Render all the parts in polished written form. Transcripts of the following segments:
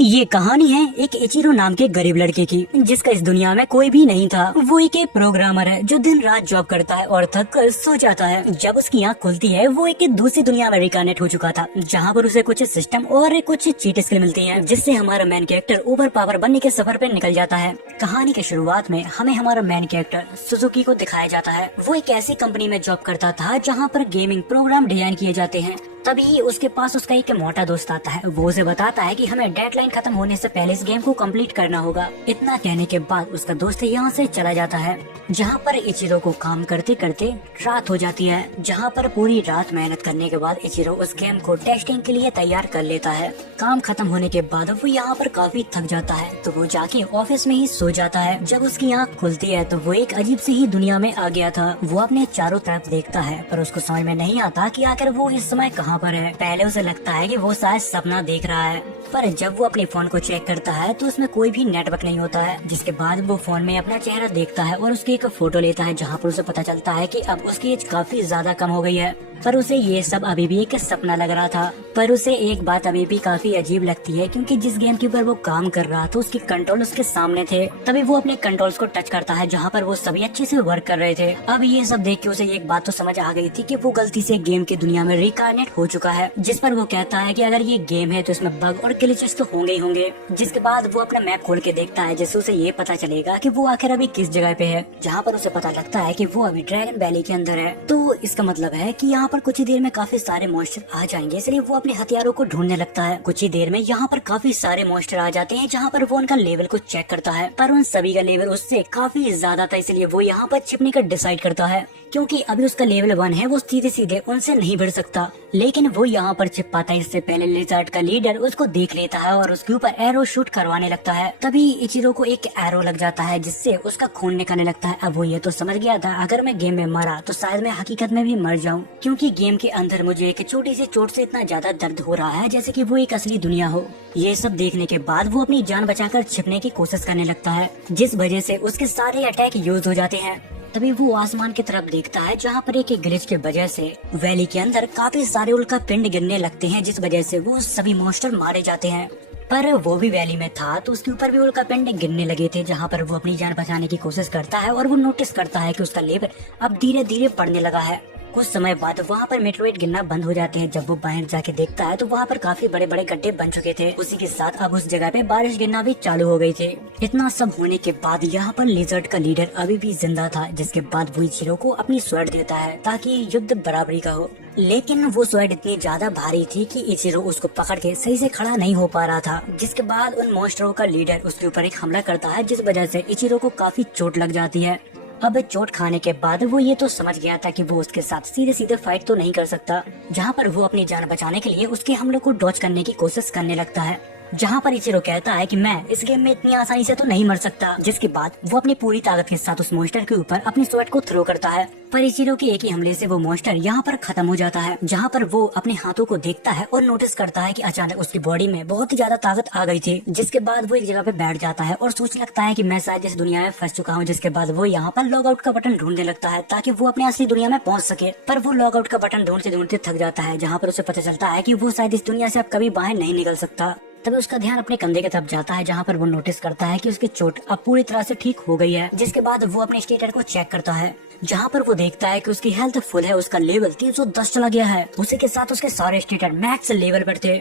ये कहानी है एक इचिरो नाम के गरीब लड़के की, जिसका इस दुनिया में कोई भी नहीं था। वो एक प्रोग्रामर है जो दिन रात जॉब करता है और थक कर सो जाता है। जब उसकी आंख खुलती है वो एक दूसरी दुनिया में रिकानेक्ट हो चुका था, जहाँ पर उसे कुछ सिस्टम और कुछ चीट स्किल मिलती है, जिससे हमारा मेन कैरेक्टर ओवर पावर बनने के सफर पे निकल जाता है। कहानी के शुरुआत में हमें हमारा मेन कैरेक्टर सुजुकी को दिखाया जाता है। वो एक ऐसी कंपनी में जॉब करता था जहाँ पर गेमिंग प्रोग्राम डिजाइन किए जाते हैं। तभी उसके पास उसका एक मोटा दोस्त आता है। वो उसे बताता है कि हमें डेडलाइन खत्म होने से पहले इस गेम को कंप्लीट करना होगा। इतना कहने के बाद उसका दोस्त यहाँ से चला जाता है, जहाँ पर इचिरो को काम करते करते रात हो जाती है। जहाँ पर पूरी रात मेहनत करने के बाद इचिरो उस गेम को टेस्टिंग के लिए तैयार कर लेता है। काम खत्म होने के बाद वो यहाँ पर काफी थक जाता है, तो वो जाके ऑफिस में ही सो जाता है। जब उसकी आँख खुलती है तो वो एक अजीब सी ही दुनिया में आ गया था। वो अपने चारों तरफ देखता है, पर उसको समझ में नहीं आता कि आखिर वो इस समय कहाँ पर है। पहले उसे लगता है कि वो शायद सपना देख रहा है, पर जब वो अपने फोन को चेक करता है तो उसमें कोई भी नेटवर्क नहीं होता है। जिसके बाद वो फोन में अपना चेहरा देखता है और उसकी एक फोटो लेता है, जहाँ पर उसे पता चलता है कि अब उसकी एज काफी ज्यादा कम हो गई है। पर उसे ये सब अभी भी एक सपना लग रहा था। पर उसे एक बात अभी भी काफी अजीब लगती है, क्योंकि जिस गेम के ऊपर वो काम कर रहा था उसके कंट्रोल उसके सामने थे। तभी वो अपने कंट्रोल्स को टच करता है, जहाँ पर वो सभी अच्छे से वर्क कर रहे थे। अब ये सब देख के उसे एक बात तो समझ आ गई थी कि वो गलती से गेम की दुनिया में रिकार्नेट हो चुका है। जिस पर वो कहता है कि अगर ये गेम है तो इसमें बग और ग्लिचेस तो होंगे ही होंगे। जिसके बाद वो अपना मैप खोल के देखता है, जिससे उसे ये पता चलेगा कि वो आखिर अभी किस जगह पे है। जहाँ पर उसे पता लगता है कि वो अभी ड्रैगन वैली के अंदर है। तो इसका मतलब है कि यहाँ पर कुछ ही देर में काफी सारे मॉन्स्टर आ जाएंगे, इसलिए वो अपने हथियारों को ढूंढने लगता है। कुछ ही देर में यहाँ पर काफी सारे मॉन्स्टर आ जाते हैं, जहाँ पर वो उनका लेवल को चेक करता है, पर उन सभी का लेवल उससे काफी ज्यादा था, इसलिए वो यहाँ पर छिपने का डिसाइड करता है। क्योंकि अभी उसका लेवल 1 है, वो सीधे सीधे उनसे नहीं बढ़ सकता। लेकिन वो यहाँ पर छिप पाता है। इससे पहले लिजर्ड का लीडर उसको देख लेता है और उसके ऊपर एरो शूट करवाने लगता है। तभी इचिरो को एक एरो लग जाता है, जिससे उसका खून निकलने लगता है। अब वो ये तो समझ गया था, अगर मैं गेम में मरा तो शायद मैं हकीकत में भी मर जाऊं, क्योंकि गेम के अंदर मुझे एक छोटी सी चोट से इतना ज्यादा दर्द हो रहा है जैसे कि वो एक असली दुनिया हो। ये सब देखने के बाद वो अपनी जान बचाकर छिपने की कोशिश करने लगता है, जिस वजह से उसके सारे अटैक यूज हो जाते हैं। तभी वो आसमान की तरफ देखता है, जहाँ पर एक ग्लिच की वजह से वैली के अंदर काफी सारे उल्का पिंड गिरने लगते हैं, जिस वजह से वो सभी मॉन्स्टर मारे जाते हैं। पर वो भी वैली में था तो उसके ऊपर भी उल्का पिंड गिरने लगे थे, जहाँ पर वो अपनी जान बचाने की कोशिश करता है और वो नोटिस करता है कि उसका लेवल अब धीरे धीरे बढ़ने लगा है। कुछ समय बाद वहाँ पर मेटेओराइट गिरना बंद हो जाते हैं। जब वो बाहर जाके देखता है तो वहाँ पर काफी बड़े बड़े गड्ढे बन चुके थे। उसी के साथ अब उस जगह पे बारिश गिरना भी चालू हो गई थी। इतना सब होने के बाद यहाँ पर लिजर्ड का लीडर अभी भी जिंदा था, जिसके बाद वो इचिरो को अपनी स्वॉर्ड देता है ताकि युद्ध बराबरी का हो। लेकिन वो स्वॉर्ड इतनी ज्यादा भारी थी कि इचिरो उसको पकड़ के सही से खड़ा नहीं हो पा रहा था। जिसके बाद उन मॉन्स्टरों का लीडर उसके ऊपर एक हमला करता है, जिस वजह से इचिरो को काफी चोट लग जाती है। अब चोट खाने के बाद वो ये तो समझ गया था कि वो उसके साथ सीधे सीधे फाइट तो नहीं कर सकता, जहाँ पर वो अपनी जान बचाने के लिए उसके हमलों को डॉज करने की कोशिश करने लगता है। जहाँ पर इचिरो कहता है कि मैं इस गेम में इतनी आसानी से तो नहीं मर सकता। जिसके बाद वो अपनी पूरी ताकत के साथ उस मॉन्स्टर के ऊपर अपनी स्वॉर्ड को थ्रो करता है, पर इचिरो के एक ही हमले से वो मॉन्स्टर यहाँ पर खत्म हो जाता है। जहाँ पर वो अपने हाथों को देखता है और नोटिस करता है कि अचानक उसकी बॉडी में बहुत ही ज्यादा ताकत आ गई थी। जिसके बाद वो एक जगह पे बैठ जाता है और सोचने लगता है कि मैं शायद इस दुनिया में फंस चुका हूँ। जिसके बाद वो यहाँ पर लॉग आउट का बटन ढूंढने लगता है ताकि वो अपने असली दुनिया में पहुंच सके, पर वो लॉग आउट का बटन ढूंढते ढूंढते थक जाता है। जहाँ पर उसे पता चलता है कि वो शायद इस दुनिया से अब कभी बाहर नहीं निकल सकता। तभी उसका ध्यान अपने कंधे की तरफ जाता है, जहाँ पर वो नोटिस करता है कि उसकी चोट अब पूरी तरह से ठीक हो गई है। जिसके बाद वो अपने स्टेटस को चेक करता है, जहाँ पर वो देखता है कि उसकी हेल्थ फुल है, उसका लेवल 310 चला गया है। उसी के साथ उसके सारे स्टेटस मैक्स लेवल पर थे।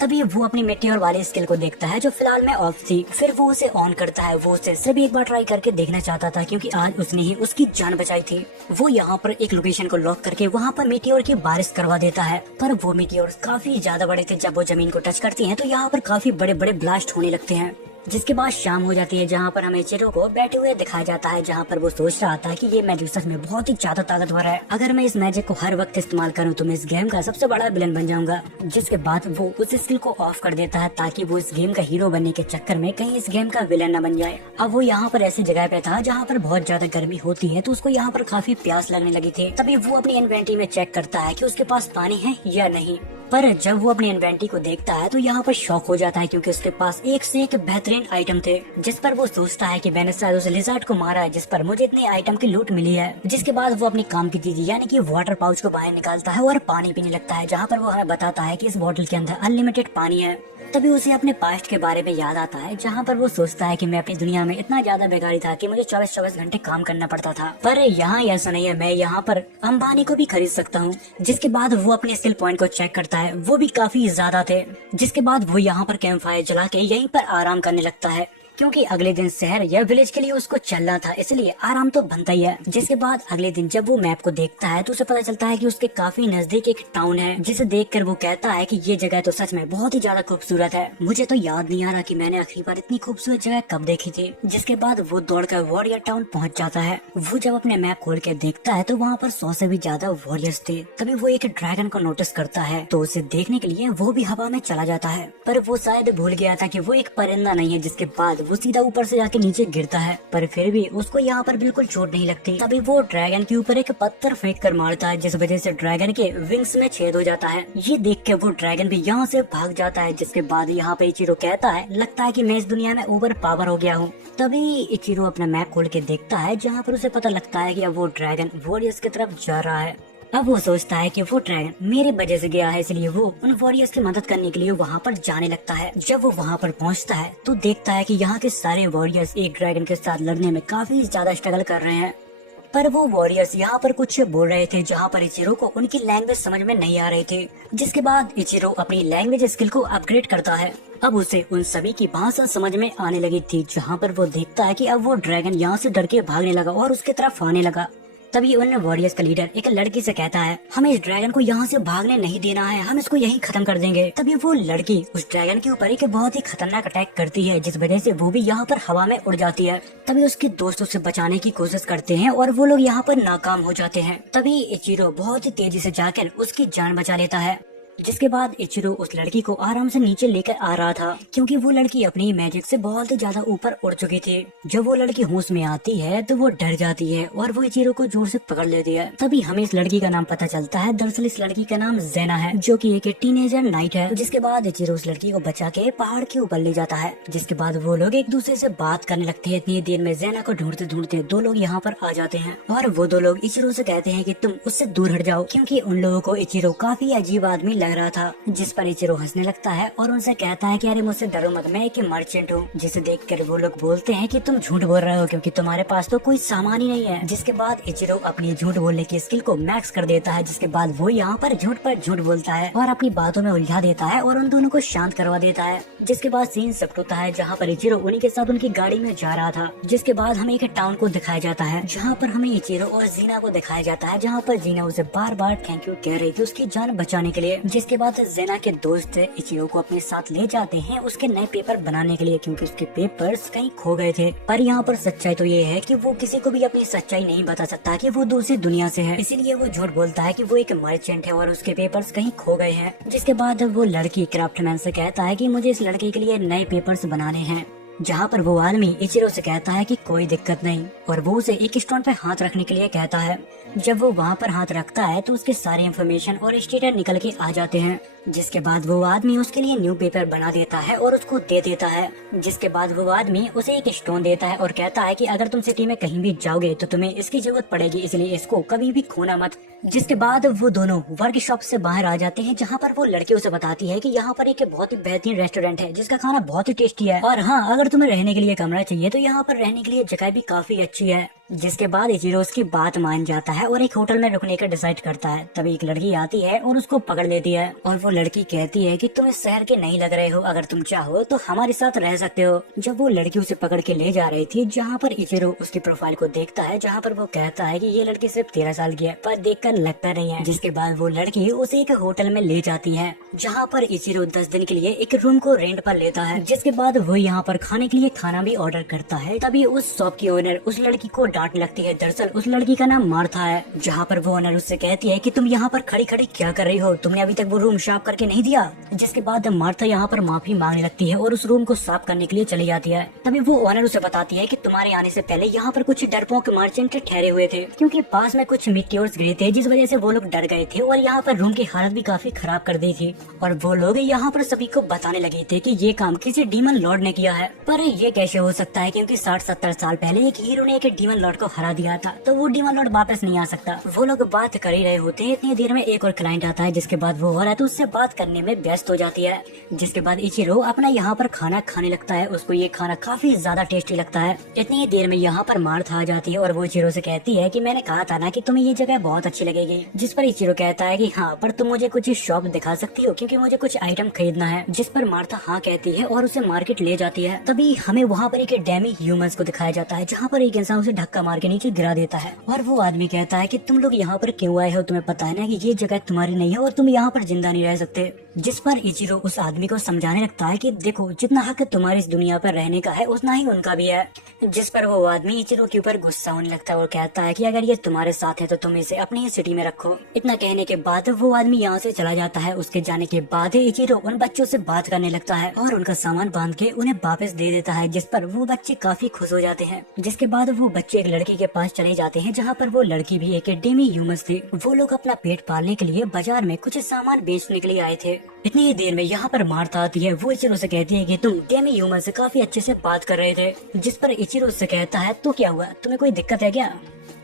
तभी वो अपनी मेटेओर वाले स्किल को देखता है, जो फिलहाल में ऑफ थी। फिर वो उसे ऑन करता है। वो उसे सिर्फ एक बार ट्राई करके देखना चाहता था, क्योंकि आज उसने ही उसकी जान बचाई थी। वो यहाँ पर एक लोकेशन को लॉक करके वहाँ पर मेटेओर की बारिश करवा देता है, पर वो मेटेओर काफी ज्यादा बड़े थे। जब वो जमीन को टच करती है तो यहाँ पर काफी बड़े बड़े ब्लास्ट होने लगते हैं। जिसके बाद शाम हो जाती है, जहाँ पर हमें इचिरो को बैठे हुए दिखाया जाता है, जहाँ पर वो सोच रहा था कि ये मैजिक सच में बहुत ही ज्यादा ताकतवर है। अगर मैं इस मैजिक को हर वक्त इस्तेमाल करूँ तो मैं इस गेम का सबसे बड़ा विलन बन जाऊंगा। जिसके बाद वो उस स्किल को ऑफ कर देता है, ताकि वो इस गेम का हीरो बनने के चक्कर में कहीं इस गेम का विलन न बन जाए। अब वो यहाँ पर ऐसी जगह पे था जहाँ पर बहुत ज्यादा गर्मी होती है, तो उसको यहाँ पर काफी प्यास लगने लगी थी। तभी वो अपनी इन्वेंटरी में चेक करता है कि उसके पास पानी है या नहीं। पर जब वो अपनी इन्वेंटरी को देखता है तो यहाँ पर शॉक हो जाता है, क्योंकि उसके पास एक से एक बेहतरीन आइटम थे। जिस पर वो सोचता है कि मैंने शायद उस लिजर्ड को मारा है, जिस पर मुझे इतने आइटम की लूट मिली है। जिसके बाद वो अपनी काम की चीज यानी कि वाटर पाउच को बाहर निकालता है और पानी पीने लगता है, जहाँ पर वो हमें बताता है कि इस बोतल के अंदर अनलिमिटेड पानी है। तभी उसे अपने पास्ट के बारे में याद आता है, जहाँ पर वो सोचता है कि मैं अपनी दुनिया में इतना ज्यादा बेकारी था कि मुझे 24-24 घंटे काम करना पड़ता था, पर यहाँ ऐसा नहीं है, मैं यहाँ पर अंबानी को भी खरीद सकता हूँ। जिसके बाद वो अपने स्किल पॉइंट को चेक करता है, वो भी काफी ज्यादा थे। जिसके बाद वो यहाँ पर कैंप फायर जला के यहीं पर आराम करने लगता है, क्योंकि अगले दिन शहर या विलेज के लिए उसको चलना था, इसलिए आराम तो बनता ही है। जिसके बाद अगले दिन जब वो मैप को देखता है तो उसे पता चलता है कि उसके काफी नजदीक एक टाउन है, जिसे देखकर वो कहता है कि ये जगह तो सच में बहुत ही ज्यादा खूबसूरत है। मुझे तो याद नहीं आ रहा कि मैंने आखिरी बार इतनी खूबसूरत जगह कब देखी थी। जिसके बाद वो दौड़कर वॉरियर टाउन पहुंच जाता है। वो जब अपने मैप खोल के देखता है तो वहाँ पर 100 से भी ज्यादा वॉरियर्स थे। तभी वो एक ड्रैगन को नोटिस करता है, तो उसे देखने के लिए वो भी हवा में चला जाता है, पर वो शायद भूल गया था कि वो एक परिंदा नहीं है। जिसके बाद वो सीधा ऊपर से जाके नीचे गिरता है, पर फिर भी उसको यहाँ पर बिल्कुल चोट नहीं लगती। तभी वो ड्रैगन के ऊपर एक पत्थर फेंक कर मारता है, जिस वजह से ड्रैगन के विंग्स में छेद हो जाता है। ये देख के वो ड्रैगन भी यहाँ से भाग जाता है। जिसके बाद यहाँ पे इचिरो कहता है, लगता है कि मैं इस दुनिया में ओवर पावर हो गया हूँ। तभी इचिरो अपना मैप खोल के देखता है, जहाँ पर उसे पता लगता है कि अब वो ड्रैगन वॉरियर्स की तरफ जा रहा है। अब वो सोचता है कि वो ड्रैगन मेरे वजह से गया है, इसलिए वो उन वॉरियर्स की मदद करने के लिए वहाँ पर जाने लगता है। जब वो वहाँ पर पहुँचता है तो देखता है कि यहाँ के सारे वॉरियर्स एक ड्रैगन के साथ लड़ने में काफी ज्यादा स्ट्रगल कर रहे हैं, पर वो वॉरियर्स यहाँ पर कुछ बोल रहे थे, जहाँ पर इचिरो को उनकी लैंग्वेज समझ में नहीं आ रही थी। जिसके बाद इचिरो अपनी लैंग्वेज स्किल को अपग्रेड करता है। अब उसे उन सभी की भाषा समझ में आने लगी थी, जहाँ पर वो देखता है कि अब वो ड्रैगन यहाँ से डर के भागने लगा और उसके तरफ आने लगा। तभी उन वॉरियर्स का लीडर एक लड़की से कहता है, हमें इस ड्रैगन को यहाँ से भागने नहीं देना है, हम इसको यहीं खत्म कर देंगे। तभी वो लड़की उस ड्रैगन के ऊपर एक बहुत ही खतरनाक अटैक करती है, जिस वजह से वो भी यहाँ पर हवा में उड़ जाती है। तभी उसके दोस्त उसे बचाने की कोशिश करते हैं और वो लोग यहाँ पर नाकाम हो जाते हैं। तभी इचिरो बहुत ही तेजी से जाकर उसकी जान बचा लेता है। जिसके बाद इचिरो उस लड़की को आराम से नीचे लेकर आ रहा था, क्योंकि वो लड़की अपनी मैजिक से बहुत ही ज्यादा ऊपर उड़ चुकी थी। जब वो लड़की होश में आती है तो वो डर जाती है और वो इचिरो को जोर से पकड़ लेती है। तभी हमें इस लड़की का नाम पता चलता है। दरअसल इस लड़की का नाम जेना है, जो कि एक टीनेजर नाइट है। जिसके बाद इचिरो उस लड़की को बचा के पहाड़ के ऊपर ले जाता है। जिसके बाद वो लोग एक दूसरे से बात करने लगते हैं। इतनी देर में जेना को ढूंढते ढूंढते दो लोग यहाँ पर आ जाते हैं और वो दो लोग इचिरो से कहते हैं कि तुम उससे दूर हट जाओ, क्योंकि उन लोगों को इचिरो काफी अजीब आदमी लग रहा था। जिस पर इचिरो हंसने लगता है और उनसे कहता है कि अरे मुझसे डरो मत, मैं एक मर्चेंट हूँ। जिसे देखकर वो लोग बोलते हैं कि तुम झूठ बोल रहे हो, क्योंकि तुम्हारे पास तो कोई सामान ही नहीं है। जिसके बाद इचिरो अपनी झूठ बोलने की स्किल को मैक्स कर देता है। जिसके बाद वो यहाँ पर झूठ बोलता है और अपनी बातों में उलझा देता है और उन दोनों को शांत करवा देता है। जिसके बाद सीन शिफ्ट होता है, जहाँ पर इचिरो उन्हीं के साथ उनकी गाड़ी में जा रहा था। जिसके बाद हमें एक टाउन को दिखाया जाता है, जहाँ पर हमें इचिरो और जीना को दिखाया जाता है, जहाँ पर जीना उसे बार बार थैंक यू कह रही थी उसकी जान बचाने के लिए। जिसके बाद जीना के दोस्त इचिरो को अपने साथ ले जाते हैं उसके नए पेपर बनाने के लिए, क्योंकि उसके पेपर्स कहीं खो गए थे। पर यहाँ पर सच्चाई तो ये है कि वो किसी को भी अपनी सच्चाई नहीं बता सकता कि वो दूसरी दुनिया से है, इसीलिए वो झूठ बोलता है कि वो एक मर्चेंट है और उसके पेपर्स कहीं खो गए हैं। जिसके बाद वो लड़की क्राफ्टमैन से कहता है कि मुझे इस लड़के के लिए नए पेपर्स बनाने हैं, जहाँ पर वो आदमी इचिरो से कहता है कि कोई दिक्कत नहीं और वो उसे एक स्टोन पे हाथ रखने के लिए कहता है। जब वो वहाँ पर हाथ रखता है तो उसके सारे इन्फॉर्मेशन और स्टेटस निकल के आ जाते हैं। जिसके बाद वो आदमी उसके लिए न्यू पेपर बना देता है और उसको दे देता है। जिसके बाद वो आदमी उसे एक स्टोन देता है और कहता है कि अगर तुम सिटी में कहीं भी जाओगे तो तुम्हें इसकी जरूरत पड़ेगी, इसलिए इसको कभी भी खोना मत। जिसके बाद वो दोनों वर्कशॉप से बाहर आ जाते हैं, जहाँ पर वो लड़की उसे बताती है कि यहाँ पर एक बहुत ही बेहतरीन रेस्टोरेंट है जिसका खाना बहुत ही टेस्टी है, और हाँ अगर तुम्हें रहने के लिए कमरा चाहिए तो यहाँ पर रहने के लिए जगह भी काफी अच्छी है। जिसके बाद इचिरो उसकी बात मान जाता है और एक होटल में रुकने का डिसाइड करता है। तभी एक लड़की आती है और उसको पकड़ लेती है और वो लड़की कहती है कि तुम इस शहर के नहीं लग रहे हो, अगर तुम चाहो तो हमारे साथ रह सकते हो। जब वो लड़की उसे पकड़ के ले जा रही थी, जहाँ पर इचिरो उसकी प्रोफाइल को देखता है, जहाँ पर वो कहता है कि ये लड़की सिर्फ 13 साल की है, पर देखकर लगता नहीं है। जिसके बाद वो लड़की उसे एक होटल में ले जाती है, जहाँ पर इचिरो 10 दिन के लिए एक रूम को रेंट पर लेता है। जिसके बाद वो यहाँ पर खाने के लिए खाना भी ऑर्डर करता है। तभी उस शॉप की ओनर उस लड़की को डांट लगती है। दरअसल उस लड़की का नाम मार्था है, जहाँ पर वो ओनर उससे कहती है कि तुम यहाँ पर खड़ी खड़ी क्या कर रही हो, तुमने अभी तक वो रूम साफ करके नहीं दिया। जिसके बाद मार्था यहाँ पर माफी मांगने लगती है और उस रूम को साफ करने के लिए चली जाती है। तभी वो ओनर उसे बताती है कि तुम्हारे आने से पहले यहाँ पर कुछ डरपोक मर्चेंट ठहरे हुए थे, क्योंकि पास में कुछ मीटियोर्स गिरे थे, जिस वजह से वो लोग डर गए थे और यहाँ पर रूम की हालत भी काफी खराब कर दी थी। और वो लोग यहाँ पर सभी को बताने लगे थे कि ये काम किसी डीमन लॉर्ड ने किया है। पर ये कैसे हो सकता है, क्योंकि 60-70 साल पहले एक हीरो ने एक डीमन लॉर्ड को हरा दिया था, तो वो डीमन लॉर्ड वापस नहीं आ सकता। वो लोग बात कर ही रहे होते हैं, इतनी देर में एक और क्लाइंट आता है, जिसके बाद वो औरत उससे बात करने में व्यस्त हो जाती है। जिसके बाद इचिरो अपना यहाँ पर खाना खाने लगता है। उसको ये खाना काफी ज्यादा टेस्टी लगता है। इतनी देर में यहाँ पर मार्था आ जाती है और वो इचिरो से कहती है कि मैंने कहा था ना कि तुम्हें ये जगह बहुत अच्छी लगेगी। जिस पर इचिरो कहता है कि हाँ, पर तुम मुझे कुछ शॉप दिखा सकती हो क्योंकि मुझे कुछ आइटम खरीदना है। जिस पर मार्था हाँ कहती है और उसे मार्केट ले जाती है। तभी हमें वहाँ पर एक डेमी ह्यूमंस को दिखाया जाता है, जहाँ पर एक इंसान उसे धक्का मार के नीचे गिरा देता है और वो आदमी कहता है कि तुम लोग यहाँ पर क्यों आए हो, तुम्हें पता है ना कि ये जगह तुम्हारी नहीं है और तुम यहाँ पर जिंदा नहीं रह सकते। जिस पर इचिरो उस आदमी को समझाने लगता है कि देखो, जितना हक तुम्हारी इस दुनिया पर रहने का है उतना ही उनका भी है। जिस पर वो आदमी इचिरो के ऊपर गुस्सा होने लगता है और कहता है कि अगर ये तुम्हारे साथ है तो तुम इसे अपनी ही सिटी में रखो। इतना कहने के बाद वो आदमी यहाँ से चला जाता है। उसके जाने के बाद इचिरो उन बच्चों से बात करने लगता है और उनका सामान बांध के उन्हें वापस दे देता है, जिस पर वो बच्चे काफी खुश हो जाते हैं। जिसके बाद वो बच्चे एक लड़की के पास चले जाते हैं, जहाँ पर वो लड़की भी एक डेमी ह्यूमंस थी। वो लोग अपना पेट पालने के लिए बाजार में कुछ सामान बेचने के लिए आए थे। इतनी देर में यहाँ पर मार्था आती है। वो इचिरो से कहती है कि तुम डेमी ह्यूमन से काफी अच्छे से बात कर रहे थे। जिस पर इचिरो से कहता है तो क्या हुआ, तुम्हें कोई दिक्कत है क्या?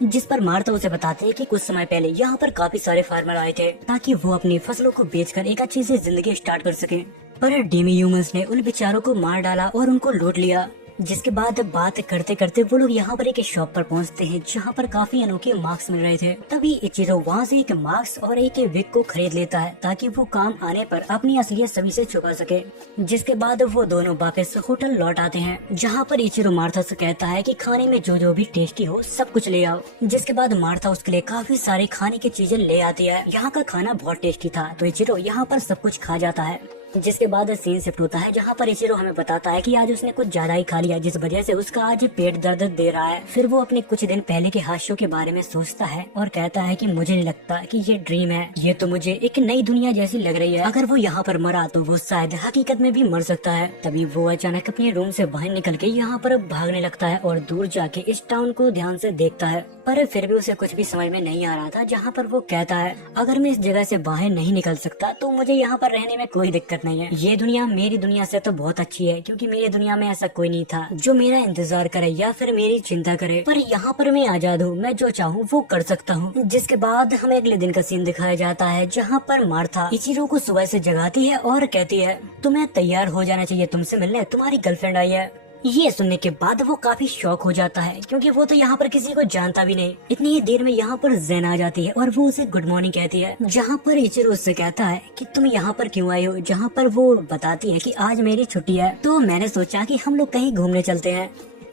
जिस पर मार्था उसे बताते हैं कि कुछ समय पहले यहाँ पर काफी सारे फार्मर आए थे ताकि वो अपनी फसलों को बेचकर एक अच्छी सी जिंदगी स्टार्ट कर सके, पर डेमी ह्यूमंस ने उन बेचारों को मार डाला और उनको लूट लिया। जिसके बाद बात करते करते वो लोग यहाँ पर एक शॉप पर पहुँचते हैं, जहाँ पर काफी अनोखे मास्क मिल रहे थे। तभी इचिरो वहाँ से एक मास्क और एक विग को खरीद लेता है ताकि वो काम आने पर अपनी असलियत सभी से छुपा सके। जिसके बाद वो दोनों वापस होटल लौट आते हैं, जहाँ पर इचिरो मार्था से कहता है कि खाने में जो जो भी टेस्टी हो सब कुछ ले आओ। जिसके बाद मार्था उसके लिए काफी सारी खाने की चीजें ले आती है। यहाँ का खाना बहुत टेस्टी था, तो इचिरो यहाँ पर सब कुछ खा जाता है। जिसके बाद सीन शिफ्ट होता है, जहाँ पर इचिरो हमें बताता है कि आज उसने कुछ ज्यादा ही खा लिया, जिस वजह से उसका आज पेट दर्द दे रहा है। फिर वो अपने कुछ दिन पहले के हादसों के बारे में सोचता है और कहता है कि मुझे नहीं लगता कि ये ड्रीम है, ये तो मुझे एक नई दुनिया जैसी लग रही है। अगर वो यहाँ पर मरा तो वो शायद हकीकत में भी मर सकता है। तभी वो अचानक अपने रूम से बाहर निकल के यहाँ पर भागने लगता है और दूर जाके इस टाउन को ध्यान से देखता है, पर फिर भी उसे कुछ भी समझ में नहीं आ रहा था। जहाँ पर वो कहता है अगर मैं इस जगह से बाहर नहीं निकल सकता तो मुझे यहाँ पर रहने में कोई दिक्कत नहीं है। ये दुनिया मेरी दुनिया से तो बहुत अच्छी है, क्योंकि मेरी दुनिया में ऐसा कोई नहीं था जो मेरा इंतजार करे या फिर मेरी चिंता करे, पर यहाँ पर मैं आजाद हूँ, मैं जो चाहूँ वो कर सकता हूँ। जिसके बाद हमें अगले दिन का सीन दिखाया जाता है, जहाँ पर मार्था इचिरो को सुबह से जगाती है और कहती है तुम्हें तैयार हो जाना चाहिए, तुमसे मिलने तुम्हारी गर्लफ्रेंड आई है। ये सुनने के बाद वो काफी शॉक हो जाता है, क्योंकि वो तो यहाँ पर किसी को जानता भी नहीं। इतनी ही देर में यहाँ पर ज़ेन आ जाती है और वो उसे गुड मॉर्निंग कहती है, जहाँ पर इचिरो उससे कहता है कि तुम यहाँ पर क्यों आई हो। जहाँ पर वो बताती है कि आज मेरी छुट्टी है, तो मैंने सोचा कि हम लोग कहीं घूमने चलते हैं।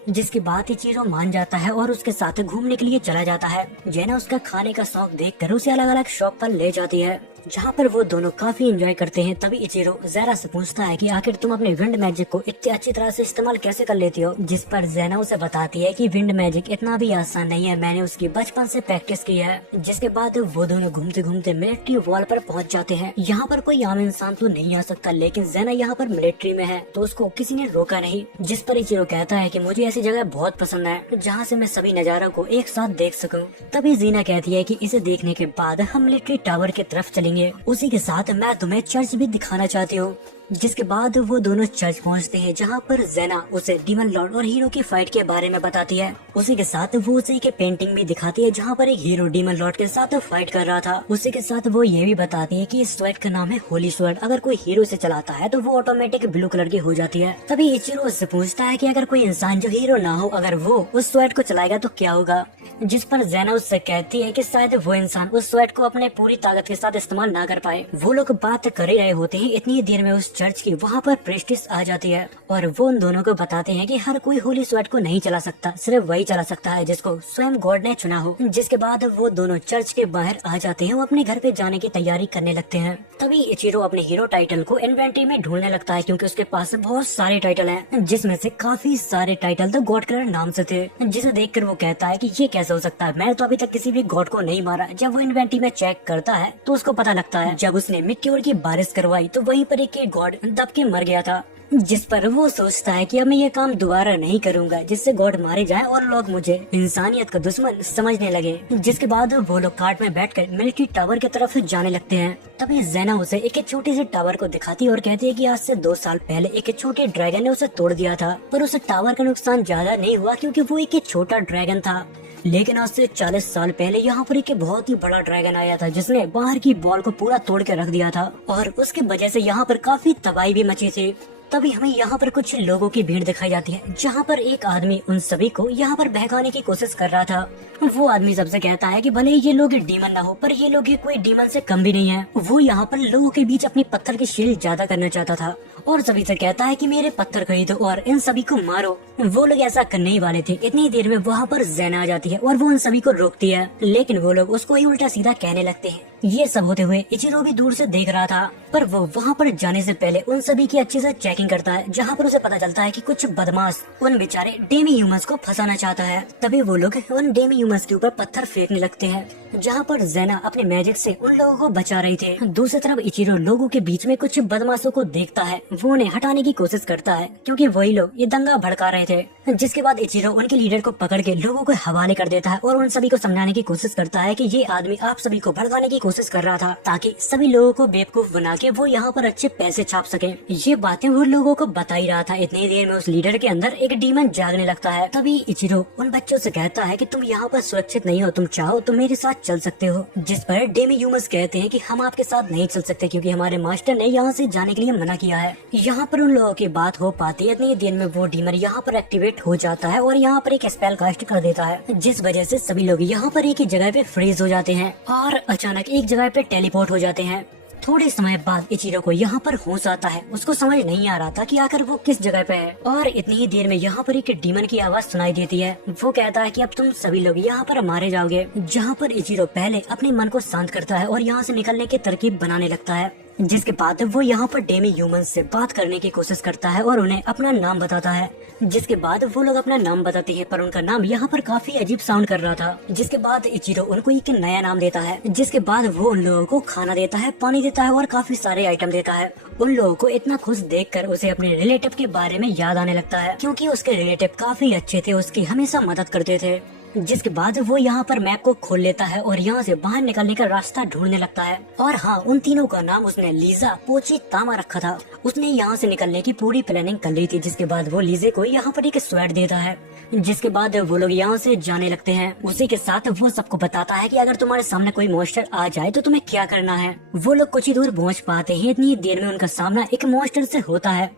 जिसकी बात इचिरो मान जाता है और उसके साथ घूमने के लिए चला जाता है। जेना उसका खाने का शौक देखकर उसे अलग अलग शॉप पर ले जाती है, जहाँ पर वो दोनों काफी एंजॉय करते हैं। तभी इचिरो ज़ेरा से पूछता है कि आखिर तुम अपने विंड मैजिक को इतनी अच्छी तरह से इस्तेमाल कैसे कर लेती हो। जिस पर ज़ेना उसे बताती है कि विंड मैजिक इतना भी आसान नहीं है, मैंने उसकी बचपन से प्रैक्टिस की है। जिसके बाद वो दोनों घूमते घूमते मिलिट्री वॉल पर पहुँच जाते हैं। यहाँ पर कोई आम इंसान तो नहीं आ सकता, लेकिन ज़ेना यहाँ पर मिलिट्री में है तो उसको किसी ने रोका नहीं। जिस पर इचिरो कहता है कि मुझे ऐसी जगह बहुत पसंद है जहाँ से मैं सभी नजारों को एक साथ देख सकूं। तभी जीना कहती है कि इसे देखने के बाद हम मिलिट्री टावर की तरफ चलेंगे, उसी के साथ मैं तुम्हें चर्च भी दिखाना चाहती हूँ। जिसके बाद वो दोनों चर्च पहुंचते हैं, जहाँ पर ज़ेना उसे डीमन लॉर्ड और हीरो की फाइट के बारे में बताती है। उसी के साथ वो उसे एक पेंटिंग भी दिखाती है, जहाँ पर एक हीरो डीमन लॉर्ड के साथ फाइट कर रहा था। उसी के साथ वो ये भी बताती है कि इस स्वर्ड का नाम है होली स्वर्ड, अगर कोई हीरो से चलाता है तो वो ऑटोमेटिक ब्लू कलर की हो जाती है। तभी इचिरो उससे पूछता है कि अगर कोई इंसान जो हीरो ना हो, अगर वो उस स्वर्ड को चलाएगा तो क्या होगा। जिस पर ज़ेना उससे कहती है कि शायद वो इंसान उस स्वर्ड को अपने पूरी ताकत के साथ इस्तेमाल ना कर पाए। वो लोग बात कर ही रहे होते हैं, इतनी देर में उस चर्च की वहाँ पर प्रेस्टिस आ जाती है और वो उन दोनों को बताते हैं कि हर कोई होली स्वर्ड को नहीं चला सकता, सिर्फ वही चला सकता है जिसको स्वयं गॉड ने चुना हो। जिसके बाद वो दोनों चर्च के बाहर आ जाते हैं, वो अपने घर पे जाने की तैयारी करने लगते हैं। तभी इचिरो अपने हीरो टाइटल को इन्वेंटरी में ढूंढने लगता है, क्योंकि उसके पास बहुत सारे टाइटल हैं, जिसमें से काफी सारे टाइटल तो गॉड कलर नाम से थे। जिसे देखकर वो कहता है कि ये कैसे हो सकता है, मैं तो अभी तक किसी भी गॉड को नहीं मारा। जब वो इन्वेंटरी में चेक करता है तो उसको पता लगता है जब उसने मिट्योर की बारिश करवाई तो वहीं पर एक गॉड दब के मर गया था। जिस पर वो सोचता है कि अब मैं ये काम दोबारा नहीं करूंगा जिससे गॉड मारे जाए और लोग मुझे इंसानियत का दुश्मन समझने लगे। जिसके बाद वो लोग कार्ट में बैठकर मिलिट्री टावर की तरफ जाने लगते हैं। तभी ज़ेना उसे एक छोटी सी टावर को दिखाती है और कहती है कि आज से 2 साल पहले एक छोटे ड्रैगन ने उसे तोड़ दिया था, पर उस टावर का नुकसान ज्यादा नहीं हुआ क्योंकि वो एक छोटा ड्रैगन था। लेकिन आज से 40 साल पहले यहाँ पर एक बहुत ही बड़ा ड्रैगन आया था जिसने बाहर की बॉल को पूरा तोड़ के रख दिया था और उसकी वजह से यहाँ पर काफी तबाही भी मची थी। तभी हमें यहाँ पर कुछ लोगों की भीड़ दिखाई जाती है जहाँ पर एक आदमी उन सभी को यहाँ पर बहकाने की कोशिश कर रहा था। वो आदमी सबसे कहता है कि भले ये लोग डीमन ना हो पर ये लोग कोई डीमन से कम भी नहीं है। वो यहाँ पर लोगों के बीच अपनी पत्थर की शील्ड ज्यादा करना चाहता था और सभी से कहता है कि मेरे पत्थर खरीदो और इन सभी को मारो। वो लोग ऐसा करने ही वाले थे, इतनी देर में वहाँ पर ज़ेना आ जाती है और वो उन सभी को रोकती है, लेकिन वो लोग उसको ही उल्टा सीधा कहने लगते हैं। ये सब होते हुए इचिरो भी दूर से देख रहा था, पर वो वहाँ पर जाने से पहले उन सभी की अच्छे से चेकिंग करता है, जहाँ पर उसे पता चलता है कि कुछ बदमाश उन बेचारे डेमी ह्यूमंस को फंसाना चाहता है। तभी वो लोग उन डेमी ह्यूमंस के ऊपर पत्थर फेंकने लगते हैं, जहाँ पर ज़ेना अपने मैजिक से उन लोगों को बचा रही थे। दूसरी तरफ इचिरो लोगों के बीच में कुछ बदमाशों को देखता है, वो उन्हें हटाने की कोशिश करता है क्योंकि वही लोग ये दंगा भड़का रहे थे। जिसके बाद इचिरो उनके लीडर को पकड़ के लोगों को हवाले कर देता है और उन सभी को समझाने की कोशिश करता है कि ये आदमी आप सभी को भड़काने की कोशिश कर रहा था ताकि सभी लोगों को बेवकूफ बना के वो यहाँ पर अच्छे पैसे छाप सके। ये बातें वो लोगों को बता ही रहा था, इतनी देर में उस लीडर के अंदर एक डीमन जागने लगता है। तभी इचिरो उन बच्चों से कहता है कि तुम यहाँ पर सुरक्षित नहीं हो, तुम चाहो तो मेरे साथ चल सकते हो। जिस पर डेमी ह्यूमंस कहते हैं कि हम आपके साथ नहीं चल सकते क्योंकि हमारे मास्टर ने यहाँ से जाने के लिए मना किया है। यहाँ पर उन लोगों की बात हो पाती है, इतनी देर में वो डीमन यहाँ पर एक्टिवेट हो जाता है और यहाँ पर एक स्पेल कास्ट कर देता है, जिस वजह से सभी लोग यहाँ पर एक ही जगह पे फ्रीज हो जाते हैं और अचानक एक जगह पे टेलीपोर्ट हो जाते हैं। थोड़े समय बाद इचिरो को यहाँ पर होश आता है, उसको समझ नहीं आ रहा था कि आखिर वो किस जगह पे है और इतनी ही देर में यहाँ पर एक डीमन की आवाज सुनाई देती है। वो कहता है कि अब तुम सभी लोग यहाँ पर मारे जाओगे। जहाँ पर इचिरो पहले अपने मन को शांत करता है और यहाँ से निकलने की तरकीब बनाने लगता है, जिसके बाद वो यहाँ पर डेमी ह्यूमंस से बात करने की कोशिश करता है और उन्हें अपना नाम बताता है। जिसके बाद वो लोग अपना नाम बताते हैं, पर उनका नाम यहाँ पर काफी अजीब साउंड कर रहा था। जिसके बाद इचिरो उनको एक नया नाम देता है, जिसके बाद वो उन लोगों को खाना देता है, पानी देता है और काफी सारे आइटम देता है। उन लोगों को इतना खुश देखकर उसे अपने रिलेटिव के बारे में याद आने लगता है क्योंकि उसके रिलेटिव काफी अच्छे थे, उसकी हमेशा मदद करते थे। जिसके बाद वो यहाँ पर मैप को खोल लेता है और यहाँ से बाहर निकलने का रास्ता ढूंढने लगता है। और हाँ, उन तीनों का नाम उसने लीजा, पोची, तामा रखा था। उसने यहाँ से निकलने की पूरी प्लानिंग कर ली थी। जिसके बाद वो लीजे को यहाँ पर एक स्वेट देता है, जिसके बाद वो लोग यहाँ से जाने लगते हैं। उसी के साथ वो सबको बताता है कि अगर तुम्हारे सामने कोई मॉन्स्टर आ जाए तो तुम्हें क्या करना है। वो लोग कुछ ही दूर पहुँच पाते हैं, इतनी देर में उनका सामना एक मॉन्स्टर से होता है।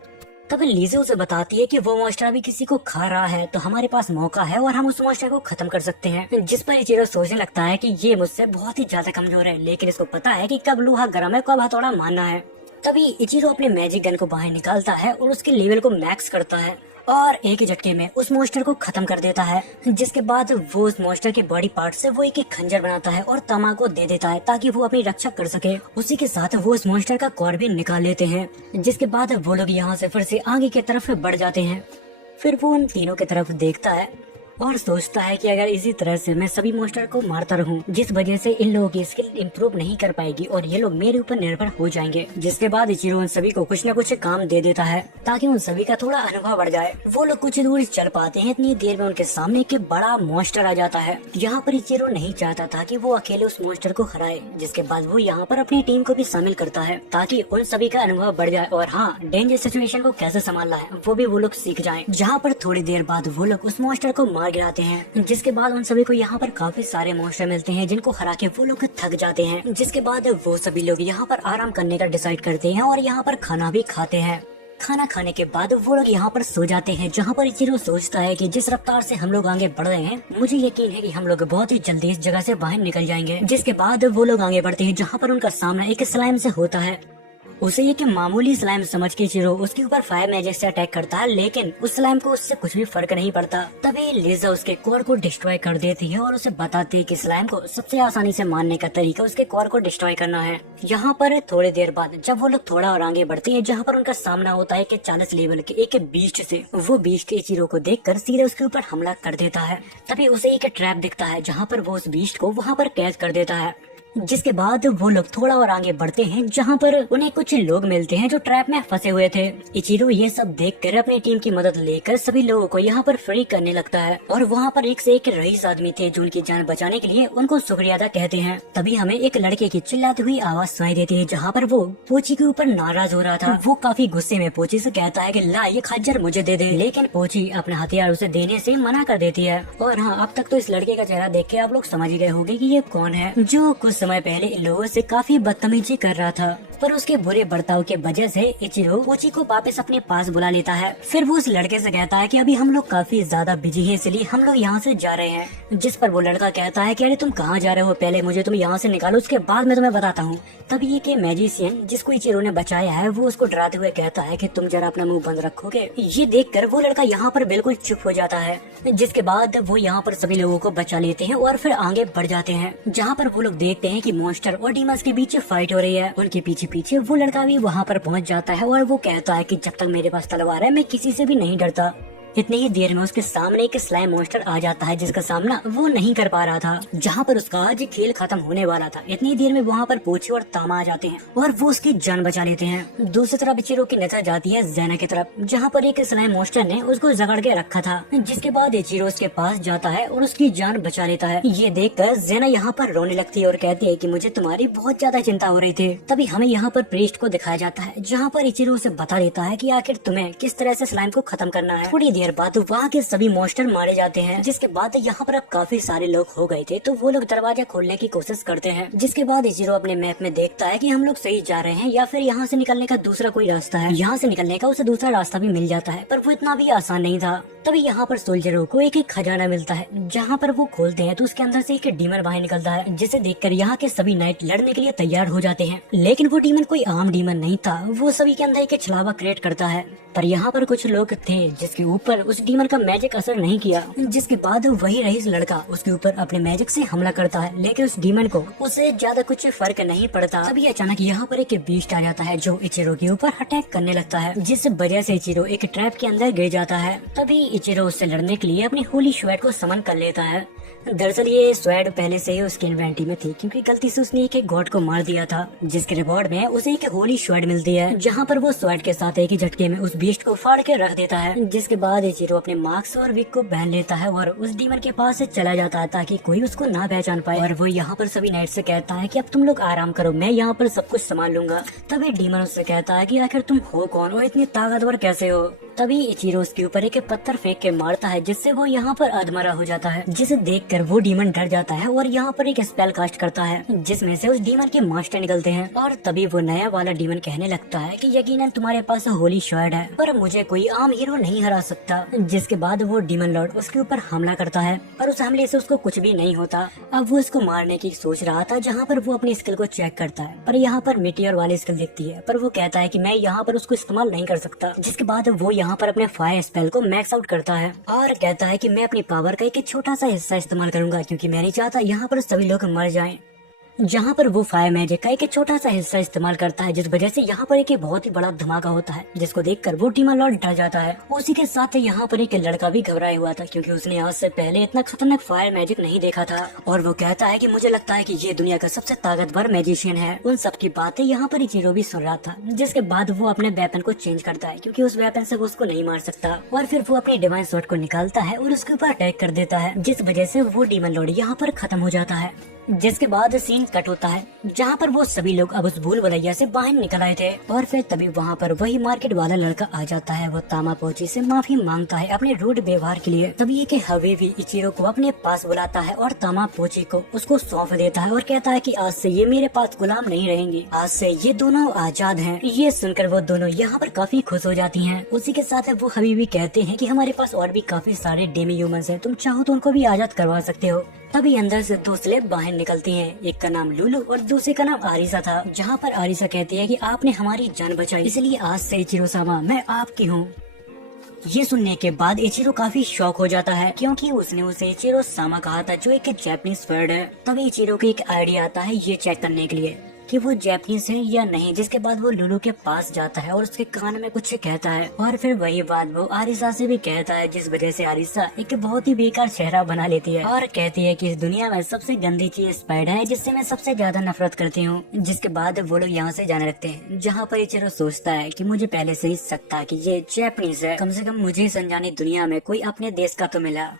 तब लीजे उसे बताती है कि वो मॉन्स्टर अभी किसी को खा रहा है, तो हमारे पास मौका है और हम उस मॉन्स्टर को खत्म कर सकते हैं। जिस पर इचिरो सोचने लगता है कि ये मुझसे बहुत ही ज्यादा कमजोर है, लेकिन इसको पता है कि कब लोहा गर्म है, कब हथौड़ा मारना है। तभी इचिरो अपने मैजिक गन को बाहर निकालता है और उसके लेवल को मैक्स करता है और एक ही झटके में उस मॉन्स्टर को खत्म कर देता है। जिसके बाद वो उस मॉन्स्टर के बॉडी पार्ट से वो एक खंजर बनाता है और तमा को दे देता है ताकि वो अपनी रक्षा कर सके। उसी के साथ वो उस मॉन्स्टर का कॉर्ड भी निकाल लेते हैं। जिसके बाद वो लोग यहाँ से फिर से आगे की तरफ बढ़ जाते हैं। फिर वो उन तीनों की तरफ देखता है और सोचता है कि अगर इसी तरह से मैं सभी मॉन्स्टर को मारता रहूं, जिस वजह से इन लोगों की स्किल इंप्रूव नहीं कर पाएगी और ये लोग मेरे ऊपर निर्भर हो जाएंगे। जिसके बाद इचिरो उन सभी को कुछ न कुछ काम दे देता है ताकि उन सभी का थोड़ा अनुभव बढ़ जाए। वो लोग कुछ दूर चल पाते हैं, इतनी देर में उनके सामने एक बड़ा मॉन्स्टर आ जाता है। यहाँ पर इचिरो नहीं चाहता था कि वो अकेले उस मॉन्स्टर को हराए। जिसके बाद वो यहाँ पर अपनी टीम को भी शामिल करता है ताकि उन सभी का अनुभव बढ़ जाए और हाँ, डेंजर सिचुएशन को कैसे संभालना है वो भी वो लोग सीख जाए। जहाँ पर थोड़ी देर बाद वो लोग उस मॉन्स्टर को मार गिराते हैं। जिसके बाद उन सभी को यहाँ पर काफी सारे मॉन्स्टर मिलते हैं जिनको हरा के वो लोग थक जाते हैं। जिसके बाद वो सभी लोग यहाँ पर आराम करने का डिसाइड करते हैं और यहाँ पर खाना भी खाते हैं। खाना खाने के बाद वो लोग यहाँ पर सो जाते हैं। जहाँ पर इचिरो सोचता है कि जिस रफ्तार से हम लोग आगे बढ़ रहे हैं, मुझे यकीन है कि हम लोग बहुत ही जल्दी इस जगह से बाहर निकल जाएंगे। जिसके बाद वो लोग आगे बढ़ते हैं, जहाँ पर उनका सामना एक स्लाइम से होता है। उसे ये कि मामूली स्लाइम समझ के इचिरो उसके ऊपर फायर मैजिक से अटैक करता है, लेकिन उस स्लाइम को उससे कुछ भी फर्क नहीं पड़ता। तभी लीजा उसके कोर को डिस्ट्रॉय कर देती है और उसे बताती है कि स्लाइम को सबसे आसानी से मारने का तरीका उसके कोर को डिस्ट्रॉय करना है। यहाँ पर थोड़ी देर बाद जब वो लोग थोड़ा और आगे बढ़ते हैं, जहाँ पर उनका सामना होता है कि 40 लेवल के एक बीस्ट से। वो बीस्ट इचिरो को देखकर सीधे उसके ऊपर हमला कर देता है। तभी उसे एक ट्रैप दिखता है, जहाँ पर वो उस बीस्ट को वहाँ पर कैद कर देता है। जिसके बाद वो लोग थोड़ा और आगे बढ़ते हैं जहाँ पर उन्हें कुछ लोग मिलते हैं जो ट्रैप में फंसे हुए थे। इचिरो ये सब देखकर अपनी टीम की मदद लेकर सभी लोगों को यहाँ पर फ्री करने लगता है और वहाँ पर एक से एक रईस आदमी थे जो उनकी जान बचाने के लिए उनको शुक्रिया अदा कहते हैं। तभी हमें एक लड़के की चिल्लाती हुई आवाज सुनाई देती है जहाँ पर वो पोची के ऊपर नाराज हो रहा था। वो काफी गुस्से में पोची से कहता है कि ला ये खज्जर मुझे दे दे, लेकिन पोची अपना हथियार उसे देने से मना कर देती है। और हाँ, अब तक तो इस लड़के का चेहरा देख के आप लोग समझ ही गए होंगे कि ये कौन है, जो कुछ समय पहले इन लोगों से काफी बदतमीजी कर रहा था। पर उसके बुरे बर्ताव के वजह से इचिरो पोची को वापस अपने पास बुला लेता है। फिर वो उस लड़के से कहता है कि अभी हम लोग काफी ज्यादा बिजी हैं, इसलिए हम लोग यहाँ से जा रहे हैं। जिस पर वो लड़का कहता है कि अरे तुम कहाँ जा रहे हो, पहले मुझे तुम यहाँ से निकालो, उसके बाद मैं तुम्हें बताता हूँ। तभी ये कि मैजिशियन जिसको इचिरो ने बचाया है वो उसको डराते हुए कहता है कि तुम जरा अपना मुंह बंद रखोगे। ये देखकर वो लड़का यहाँ पर बिल्कुल चुप हो जाता है। जिसके बाद वो यहाँ पर सभी लोगों को बचा लेते हैं और फिर आगे बढ़ जाते हैं जहाँ पर वो लोग देखते हैं कि मॉन्स्टर और डीमंस के बीच फाइट हो रही है। उनके पीछे पीछे वो लड़का भी वहाँ पर पहुँच जाता है और वो कहता है कि जब तक मेरे पास तलवार है मैं किसी से भी नहीं डरता। इतनी ही देर में उसके सामने एक स्लाइम मॉन्स्टर आ जाता है जिसका सामना वो नहीं कर पा रहा था। जहाँ पर उसका आज खेल खत्म होने वाला था, इतनी देर में वहाँ पर पोची और तामा आ जाते हैं और वो उसकी जान बचा लेते हैं। दूसरी तरफ इचिरो की नजर जाती है ज़ेना की तरफ, जहाँ पर एक स्लाइम मॉन्स्टर ने उसको जकड़ के रखा था। जिसके बाद इचिरो उसके पास जाता है और उसकी जान बचा लेता है। ये देखकर ज़ेना यहाँ पर रोने लगती है और कहती है कि मुझे तुम्हारी बहुत ज्यादा चिंता हो रही थी। तभी हमें यहाँ पर प्रीस्ट को दिखाया जाता है जहाँ पर इचिरो उसे बता देता है कि आखिर तुम्हें किस तरह से स्लाइम को खत्म करना है। थोड़ी देर बाद वहाँ के सभी मॉन्स्टर मारे जाते हैं। जिसके बाद यहाँ पर अब काफी सारे लोग हो गए थे तो वो लोग दरवाजा खोलने की कोशिश करते हैं। जिसके बाद इचिरो अपने मैप में देखता है कि हम लोग सही जा रहे हैं या फिर यहाँ से निकलने का दूसरा कोई रास्ता है। यहाँ से निकलने का उसे दूसरा रास्ता भी मिल जाता है, पर वो इतना भी आसान नहीं था। तभी यहाँ पर सोल्जरों को एक खजाना मिलता है जहाँ पर वो खोलते हैं तो उसके अंदर से एक डीमन बाहर निकलता है, जिसे देखकर यहाँ के सभी नाइट लड़ने के लिए तैयार हो जाते हैं। लेकिन वो डीमन कोई आम डीमन नहीं था, वो सभी के अंदर एक छलावा क्रिएट करता है। पर यहाँ पर कुछ लोग थे जिसके ऊपर उस डीमन का मैजिक असर नहीं किया। जिसके बाद वही रईस लड़का उसके ऊपर अपने मैजिक से हमला करता है, लेकिन उस डीमन को उससे ज्यादा कुछ फर्क नहीं पड़ता। तभी अचानक यहाँ पर एक बीस्ट आ जाता है जो इचिरो के ऊपर अटैक करने लगता है, जिस वजह से इचिरो एक ट्रैप के अंदर गिर जाता है। तभी इचिरो उससे लड़ने के लिए अपनी होली स्वैर्ड को समन कर लेता है। दरअसल ये स्वैर्ड पहले से ही उसकी इन्वेंटरी में थी, क्योंकि गलती से उसने एक गॉड को मार दिया था, जिसके रिवॉर्ड में उसे एक होली स्वैर्ड मिलती है, जहाँ पर वो स्वैर्ड के साथ एक ही झटके में उस बीस्ट को फाड़ के रख देता है। जिसके बाद इचिरो अपने मास्क और विग को पहन लेता है और उस डीमन के पास से चला जाता है ताकि कोई उसको ना पहचान पाए। और वो यहाँ पर सभी नाइट से कहता है कि अब तुम लोग आराम करो, मैं यहाँ पर सब कुछ संभाल लूंगा। तभी डीमन उससे कहता है कि आखिर तुम हो कौन और इतनी ताकतवर कैसे हो। तभी इचिरो उसके ऊपर एक पत्थर फेंक के मारता है, जिससे वो यहाँ पर अधमरा हो जाता है, जिसे देखकर वो डीमन डर जाता है और यहाँ पर एक स्पेल कास्ट करता है, जिसमें से उस डीमन के मास्टर निकलते हैं। और तभी वो नया वाला डीमन कहने लगता है कि यकीनन तुम्हारे पास होली स्वॉर्ड है, पर मुझे कोई आम हीरो नहीं हरा सकता। जिसके बाद वो डीमन लॉर्ड उसके ऊपर हमला करता है, पर उस हमले से उसको कुछ भी नहीं होता। अब वो इसको मारने की सोच रहा था, जहाँ पर वो अपनी स्किल को चेक करता है, पर यहाँ पर मीटियोर वाली स्किल दिखती है, पर वो कहता है कि मैं यहाँ पर उसको इस्तेमाल नहीं कर सकता। जिसके बाद वो यहाँ पर अपने फायर स्पेल को मैक्स आउट करता है और कहता है कि मैं अपनी पावर का एक छोटा सा हिस्सा इस्तेमाल करूंगा, क्योंकि मैं नहीं चाहता यहाँ पर सभी लोग मर जाएं। जहाँ पर वो फायर मैजिक का एक छोटा सा हिस्सा इस्तेमाल करता है, जिस वजह से यहाँ पर एक बहुत ही बड़ा धमाका होता है, जिसको देखकर वो डीमन लॉर्ड डर जाता है। उसी के साथ यहाँ पर एक लड़का भी घबराया हुआ था, क्योंकि उसने आज से पहले इतना खतरनाक फायर मैजिक नहीं देखा था। और वो कहता है कि मुझे लगता है कि ये दुनिया का सबसे ताकतवर मैजिशियन है। उन सब की बातें यहाँ पर इचिरो भी सुन रहा था। जिसके बाद वो अपने वेपन को चेंज करता है, क्योंकि उस वेपन से वो उसको नहीं मार सकता। और फिर वो अपनी डिवाइन स्वॉर्ड को निकालता है और उसके ऊपर अटैक कर देता है, जिस वजह से वो डीमन लॉर्ड यहाँ पर खत्म हो जाता है। जिसके बाद सीन कट होता है, जहाँ पर वो सभी लोग अब उस भूल भुलैया से बाहर निकल आए थे। और फिर तभी वहाँ पर वही मार्केट वाला लड़का आ जाता है। वो तामा पोची से माफी मांगता है अपने रूड व्यवहार के लिए। तभी ये कि हवेवी इचिरो को अपने पास बुलाता है और तामा पोची को उसको सौंप देता है और कहता है कि आज से ये मेरे पास गुलाम नहीं रहेंगे, आज से ये दोनों आजाद हैं। ये सुनकर वो दोनों यहाँ पर काफी खुश हो जाती हैं। उसी के साथ वो हवेवी कहते हैं कि हमारे पास और भी काफी सारे डेमी ह्यूमंस हैं, तुम चाहो तो उनको भी आजाद करवा सकते हो। तभी अंदर से दो स्लेब बाहर निकलती हैं। एक का नाम लुलू और दूसरे का नाम आरिसा था। जहाँ पर आरिसा कहती है कि आपने हमारी जान बचाई, इसलिए आज से इचिरो सामा मैं आपकी हूँ। ये सुनने के बाद इचिरो काफी शॉक हो जाता है, क्योंकि उसने उसे इचिरो सामा कहा था, जो एक जैपनीज वर्ड है। तभी इचिरो को एक आइडिया आता है ये चेक करने के लिए कि वो जैपनीज है या नहीं, जिसके बाद वो लुलू के पास जाता है और उसके कान में कुछ कहता है और फिर वही बात वो आरिसा से भी कहता है, जिस वजह से आरिसा एक बहुत ही बेकार चेहरा बना लेती है और कहती है कि इस दुनिया में सबसे गंदी चीज स्पाइडर है, जिससे मैं सबसे ज्यादा नफरत करती हूँ। जिसके बाद वो लोग यहाँ से जाने लगते हैं, जहाँ पर इचिरो सोचता है कि मुझे पहले से ही शक था कि ये जैपनीज है, कम से कम मुझे इस अनजानी दुनिया में कोई अपने देश का तो मिला।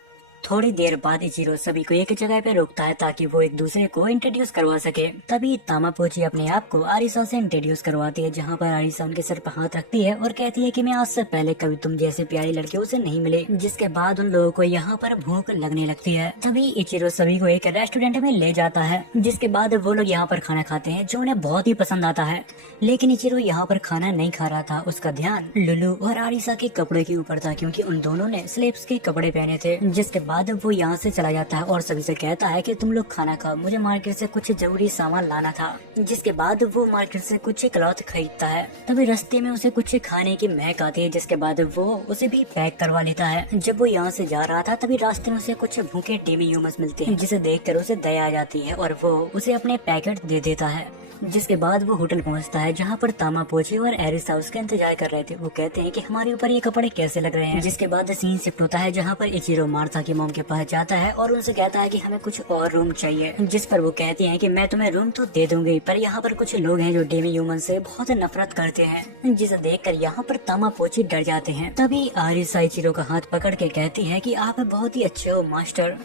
थोड़ी देर बाद इचिरो सभी को एक जगह पे रोकता है ताकि वो एक दूसरे को इंट्रोड्यूस करवा सके। तभी तामापोची अपने आप को आरिसा से इंट्रोड्यूस करवाती है, जहाँ पर आरिसा उनके सर पर हाथ रखती है और कहती है कि मैं आज से पहले कभी तुम जैसे प्यारी लड़कियों से नहीं मिले। जिसके बाद उन लोगों को यहाँ पर भूख लगने लगती है। तभी इचिरो सभी को एक रेस्टोरेंट में ले जाता है, जिसके बाद वो लोग यहाँ पर खाना खाते हैं जो उन्हें बहुत ही पसंद आता है। लेकिन इचिरो यहाँ पर खाना नहीं खा रहा था, उसका ध्यान लुलू और आरिसा के कपड़े के ऊपर था, क्योंकि उन दोनों ने स्लेब्स के कपड़े पहने थे। जिसके बाद वो यहाँ से चला जाता है और सभी से कहता है कि तुम लोग खाना खाओ, मुझे मार्केट से कुछ जरूरी सामान लाना था। जिसके बाद वो मार्केट से कुछ क्लॉथ खरीदता है। तभी रास्ते में उसे कुछ खाने की महक आती है, जिसके बाद वो उसे भी पैक करवा लेता है। जब वो यहाँ से जा रहा था तभी रास्ते में उसे कुछ भूखे टीमी ह्यूमंस मिलते हैं, जिसे देखकर उसे दया आ जाती है और वो उसे अपने पैकेट दे देता है। जिसके बाद वो होटल पहुंचता है, जहाँ पर तामापोची और एरिसा उसका इंतजार कर रहे थे। वो कहते हैं कि हमारे ऊपर ये कपड़े कैसे लग रहे हैं। जिसके बाद सीन शिफ्ट होता है, जहाँ पर इचिरो मार्था की मॉम के पास जाता है और उनसे कहता है कि हमें कुछ और रूम चाहिए। जिस पर वो कहती हैं कि मैं तुम्हें रूम तो दे दूंगी, पर यहाँ पर कुछ लोग हैं जो डेमी ह्यूमन से बहुत नफरत करते हैं। जिसे देखकर यहाँ पर तामापोची डर जाते हैं। तभी आरिसा इचिरो का हाथ पकड़ के कहती है कि आप बहुत ही अच्छे हो मास्टर।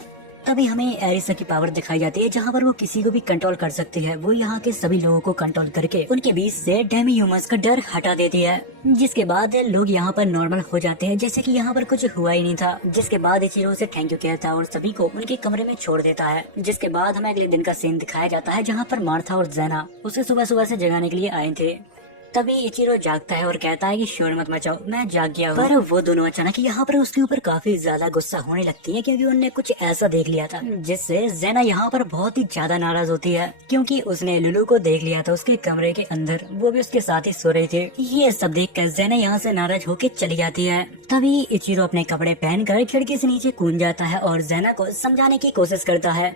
तभी हमें एरिसा की पावर दिखाई जाती है, जहाँ पर वो किसी को भी कंट्रोल कर सकती है। वो यहाँ के सभी लोगों को कंट्रोल करके उनके बीच से डेमी ह्यूमंस का डर हटा देती है। जिसके बाद लोग यहाँ पर नॉर्मल हो जाते हैं, जैसे कि यहाँ पर कुछ हुआ ही नहीं था। जिसके बाद इचिरो से थैंक यू कहता है और सभी को उनके कमरे में छोड़ देता है। जिसके बाद हमें अगले दिन का सीन दिखाया जाता है, जहाँ पर मार्था और ज़ेना उसे सुबह सुबह से जगाने के लिए आए थे। तभी इचिरो जागता है और कहता है कि शोर मत मचाओ, मैं जाग गया हूँ। पर वो दोनों अचानक यहाँ पर उसके ऊपर काफी ज्यादा गुस्सा होने लगती है, क्योंकि उनने कुछ ऐसा देख लिया था, जिससे ज़ेना यहाँ पर बहुत ही ज्यादा नाराज होती है, क्योंकि उसने लुलू को देख लिया था उसके कमरे के अंदर, वो भी उसके साथ ही सो रहे थे। ये सब देखकर ज़ेना यहाँ से नाराज होकर चली जाती है। तभी इचिरो अपने कपड़े पहनकर खिड़की से नीचे कूद जाता है और ज़ेना को समझाने की कोशिश करता है।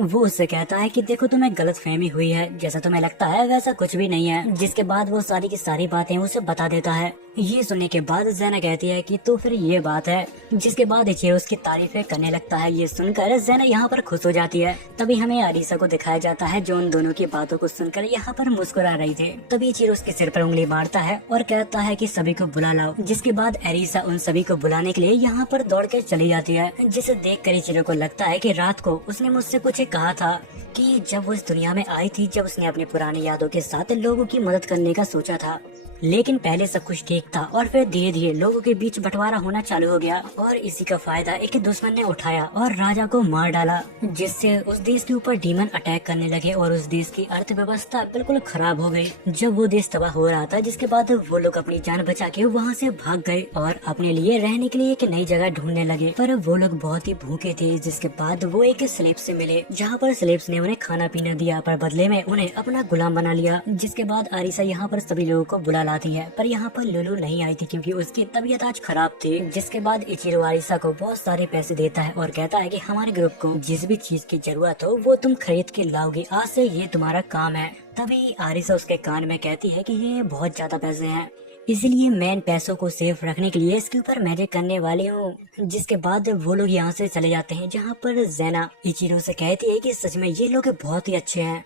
वो उससे कहता है कि देखो तुम्हें गलत फहमी हुई है, जैसा तुम्हें लगता है वैसा कुछ भी नहीं है। जिसके बाद वो सारी की सारी बातें उसे बता देता है। ये सुनने के बाद ज़ेना कहती है कि तो फिर ये बात है। जिसके बाद इचिरो उसकी तारीफें करने लगता है। ये सुनकर ज़ेना यहाँ पर खुश हो जाती है। तभी हमें आरिसा को दिखाया जाता है, जो उन दोनों की बातों को सुनकर यहाँ पर मुस्कुरा रही थी। तभी इचिरो उसके सिर पर उंगली मारता है और कहता है कि सभी को बुला लाओ। जिसके बाद आरिसा उन सभी को बुलाने के लिए यहाँ पर दौड़ कर चली जाती है, जिसे देख कर इचिरो को लगता है कि रात को उसने मुझसे कुछ कहा था कि जब वो इस दुनिया में आई थी, जब उसने अपनी पुरानी यादों के साथ लोगों की मदद करने का सोचा था, लेकिन पहले सब कुछ ठीक था और फिर धीरे धीरे लोगों के बीच बंटवारा होना चालू हो गया और इसी का फायदा एक दुश्मन ने उठाया और राजा को मार डाला, जिससे उस देश के ऊपर डीमन अटैक करने लगे और उस देश की अर्थव्यवस्था बिल्कुल खराब हो गई। जब वो देश तबाह हो रहा था, जिसके बाद वो लोग अपनी जान बचा के वहाँ से भाग गए और अपने लिए रहने के लिए एक नई जगह ढूंढने लगे। पर वो लोग बहुत ही भूखे थे। जिसके बाद वो एक स्लेब से मिले, जहाँ पर स्लेब्स ने उन्हें खाना पीना दिया, पर बदले में उन्हें अपना गुलाम बना लिया। जिसके बाद आरिसा यहाँ पर सभी लोगों को बुला लाती है, पर यहाँ पर लुलू नहीं आई थी क्योंकि उसकी तबीयत आज खराब थी। जिसके बाद इचिरो आरिसा को बहुत सारे पैसे देता है और कहता है कि हमारे ग्रुप को जिस भी चीज की जरूरत हो वो तुम खरीद के लाओगे, आज से ये तुम्हारा काम है। तभी आरिसा उसके कान में कहती है कि ये बहुत ज्यादा पैसे हैं, इसलिए मैं इन पैसों को सेफ रखने के लिए इसके ऊपर मैजिक करने वाली हूँ। जिसके बाद वो लोग यहाँ से चले जाते हैं, जहाँ पर ज़ेना इचिरो से कहती है कि सच में ये लोग बहुत ही अच्छे हैं।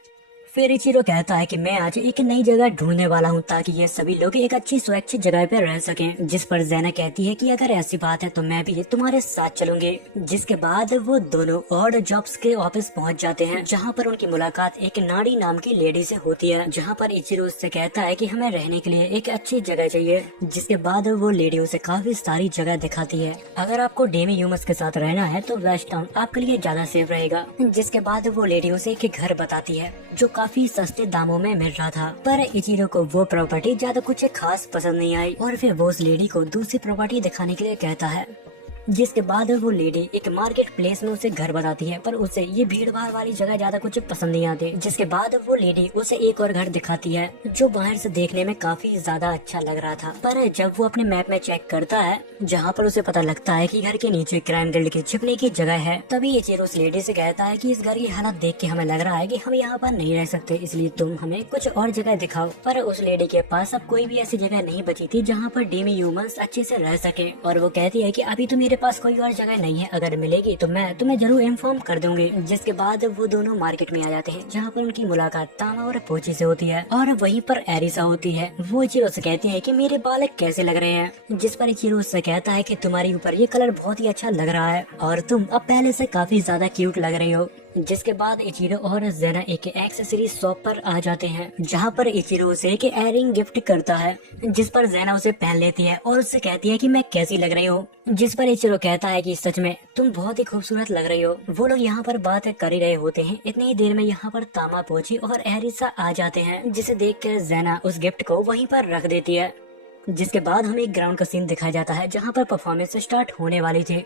फिर इचिरो कहता है कि मैं आज एक नई जगह ढूंढने वाला हूँ ताकि ये सभी लोग एक अच्छी सुरक्षित जगह पर रह सकें। जिस पर ज़ेना कहती है कि अगर ऐसी बात है तो मैं भी तुम्हारे साथ चलूंगी। जिसके बाद वो दोनों ऑड जॉब्स के ऑफिस पहुँच जाते हैं, जहाँ पर उनकी मुलाकात एक नाड़ी नाम की लेडी से होती है, जहाँ पर इचिरो उससे कहता है कि हमें रहने के लिए एक अच्छी जगह चाहिए। जिसके बाद वो लेडी उसे काफी सारी जगह दिखाती है। अगर आपको डेमी ह्यूमंस के साथ रहना है तो वेस्ट टाउन आपके लिए ज्यादा सेफ रहेगा। जिसके बाद वो लेडी उसे एक घर बताती है जो काफी सस्ते दामों में मिल रहा था, पर इचिरो को वो प्रॉपर्टी ज्यादा कुछ खास पसंद नहीं आई और फिर वो उस लेडी को दूसरी प्रॉपर्टी दिखाने के लिए कहता है। जिसके बाद वो लेडी एक मार्केट प्लेस में उसे घर बताती है, पर उसे ये भीड़ भाड़ वाली जगह ज्यादा कुछ पसंद नहीं आती। जिसके बाद वो लेडी उसे एक और घर दिखाती है जो बाहर से देखने में काफी ज्यादा अच्छा लग रहा था। पर जब वो अपने मैप में चेक करता है जहाँ पर उसे पता लगता है कि घर के नीचे क्राइम गिल्ड के छिपने की जगह है, तभी इचिरो उस लेडी से कहता है कि इस घर की हालत देख के हमें लग रहा है कि हम यहाँ पर नहीं रह सकते, इसलिए तुम हमें कुछ और जगह दिखाओ। पर उस लेडी के पास अब कोई भी ऐसी जगह नहीं बची थी जहाँ पर डेमी ह्यूमंस अच्छे से रह सके, और वो कहती है कि अभी तो मेरे पास कोई और जगह नहीं है, अगर मिलेगी तो मैं तुम्हें जरूर इन्फॉर्म कर दूंगी। जिसके बाद वो दोनों मार्केट में आ जाते हैं जहाँ पर उनकी मुलाकात तामा और पोची से होती है, और वहीं पर एरिसा होती है। वो इचिरो से कहती है कि मेरे बाल कैसे लग रहे हैं, जिस पर इचिरो उससे कहता है कि तुम्हारे ऊपर ये कलर बहुत ही अच्छा लग रहा है और तुम अब पहले से काफी ज्यादा क्यूट लग रही हो। जिसके बाद इचिरो और जेना एक एक्सेसरी शॉप पर आ जाते हैं जहाँ पर इचिरो उसे एक एयरिंग गिफ्ट करता है, जिस पर जेना उसे पहन लेती है और उससे कहती है कि मैं कैसी लग रही हूँ। जिस पर इचिरो कहता है कि सच में तुम बहुत ही खूबसूरत लग रही हो। वो लोग यहाँ पर बात कर ही रहे होते हैं, इतनी ही देर में यहाँ पर तामा पोची और एरिसा आ जाते हैं, जिसे देख कर जेना उस गिफ्ट को वहीं पर रख देती है। जिसके बाद हमें एक ग्राउंड का सीन दिखाया जाता है जहाँ पर परफॉर्मेंस स्टार्ट होने वाली थी,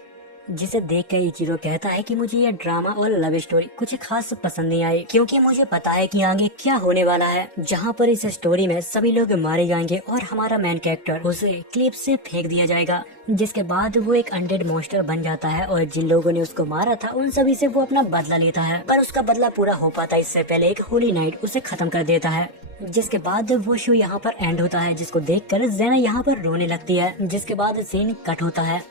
जिसे देख कर इचिरो कहता है कि मुझे यह ड्रामा और लव स्टोरी कुछ खास पसंद नहीं आई, क्योंकि मुझे पता है कि आगे क्या होने वाला है, जहां पर इस स्टोरी में सभी लोग मारे जाएंगे और हमारा मेन कैरेक्टर उसे क्लिप से फेंक दिया जाएगा। जिसके बाद वो एक अनडेड मॉन्स्टर बन जाता है और जिन लोगों ने उसको मारा था उन सभी से वो अपना बदला लेता है, पर उसका बदला पूरा हो पाता इससे पहले एक होली नाइट उसे खत्म कर देता है। जिसके बाद वो शो यहाँ पर एंड होता है, जिसको देखकर जेना यहाँ पर रोने लगती है। जिसके बाद सीन कट होता है।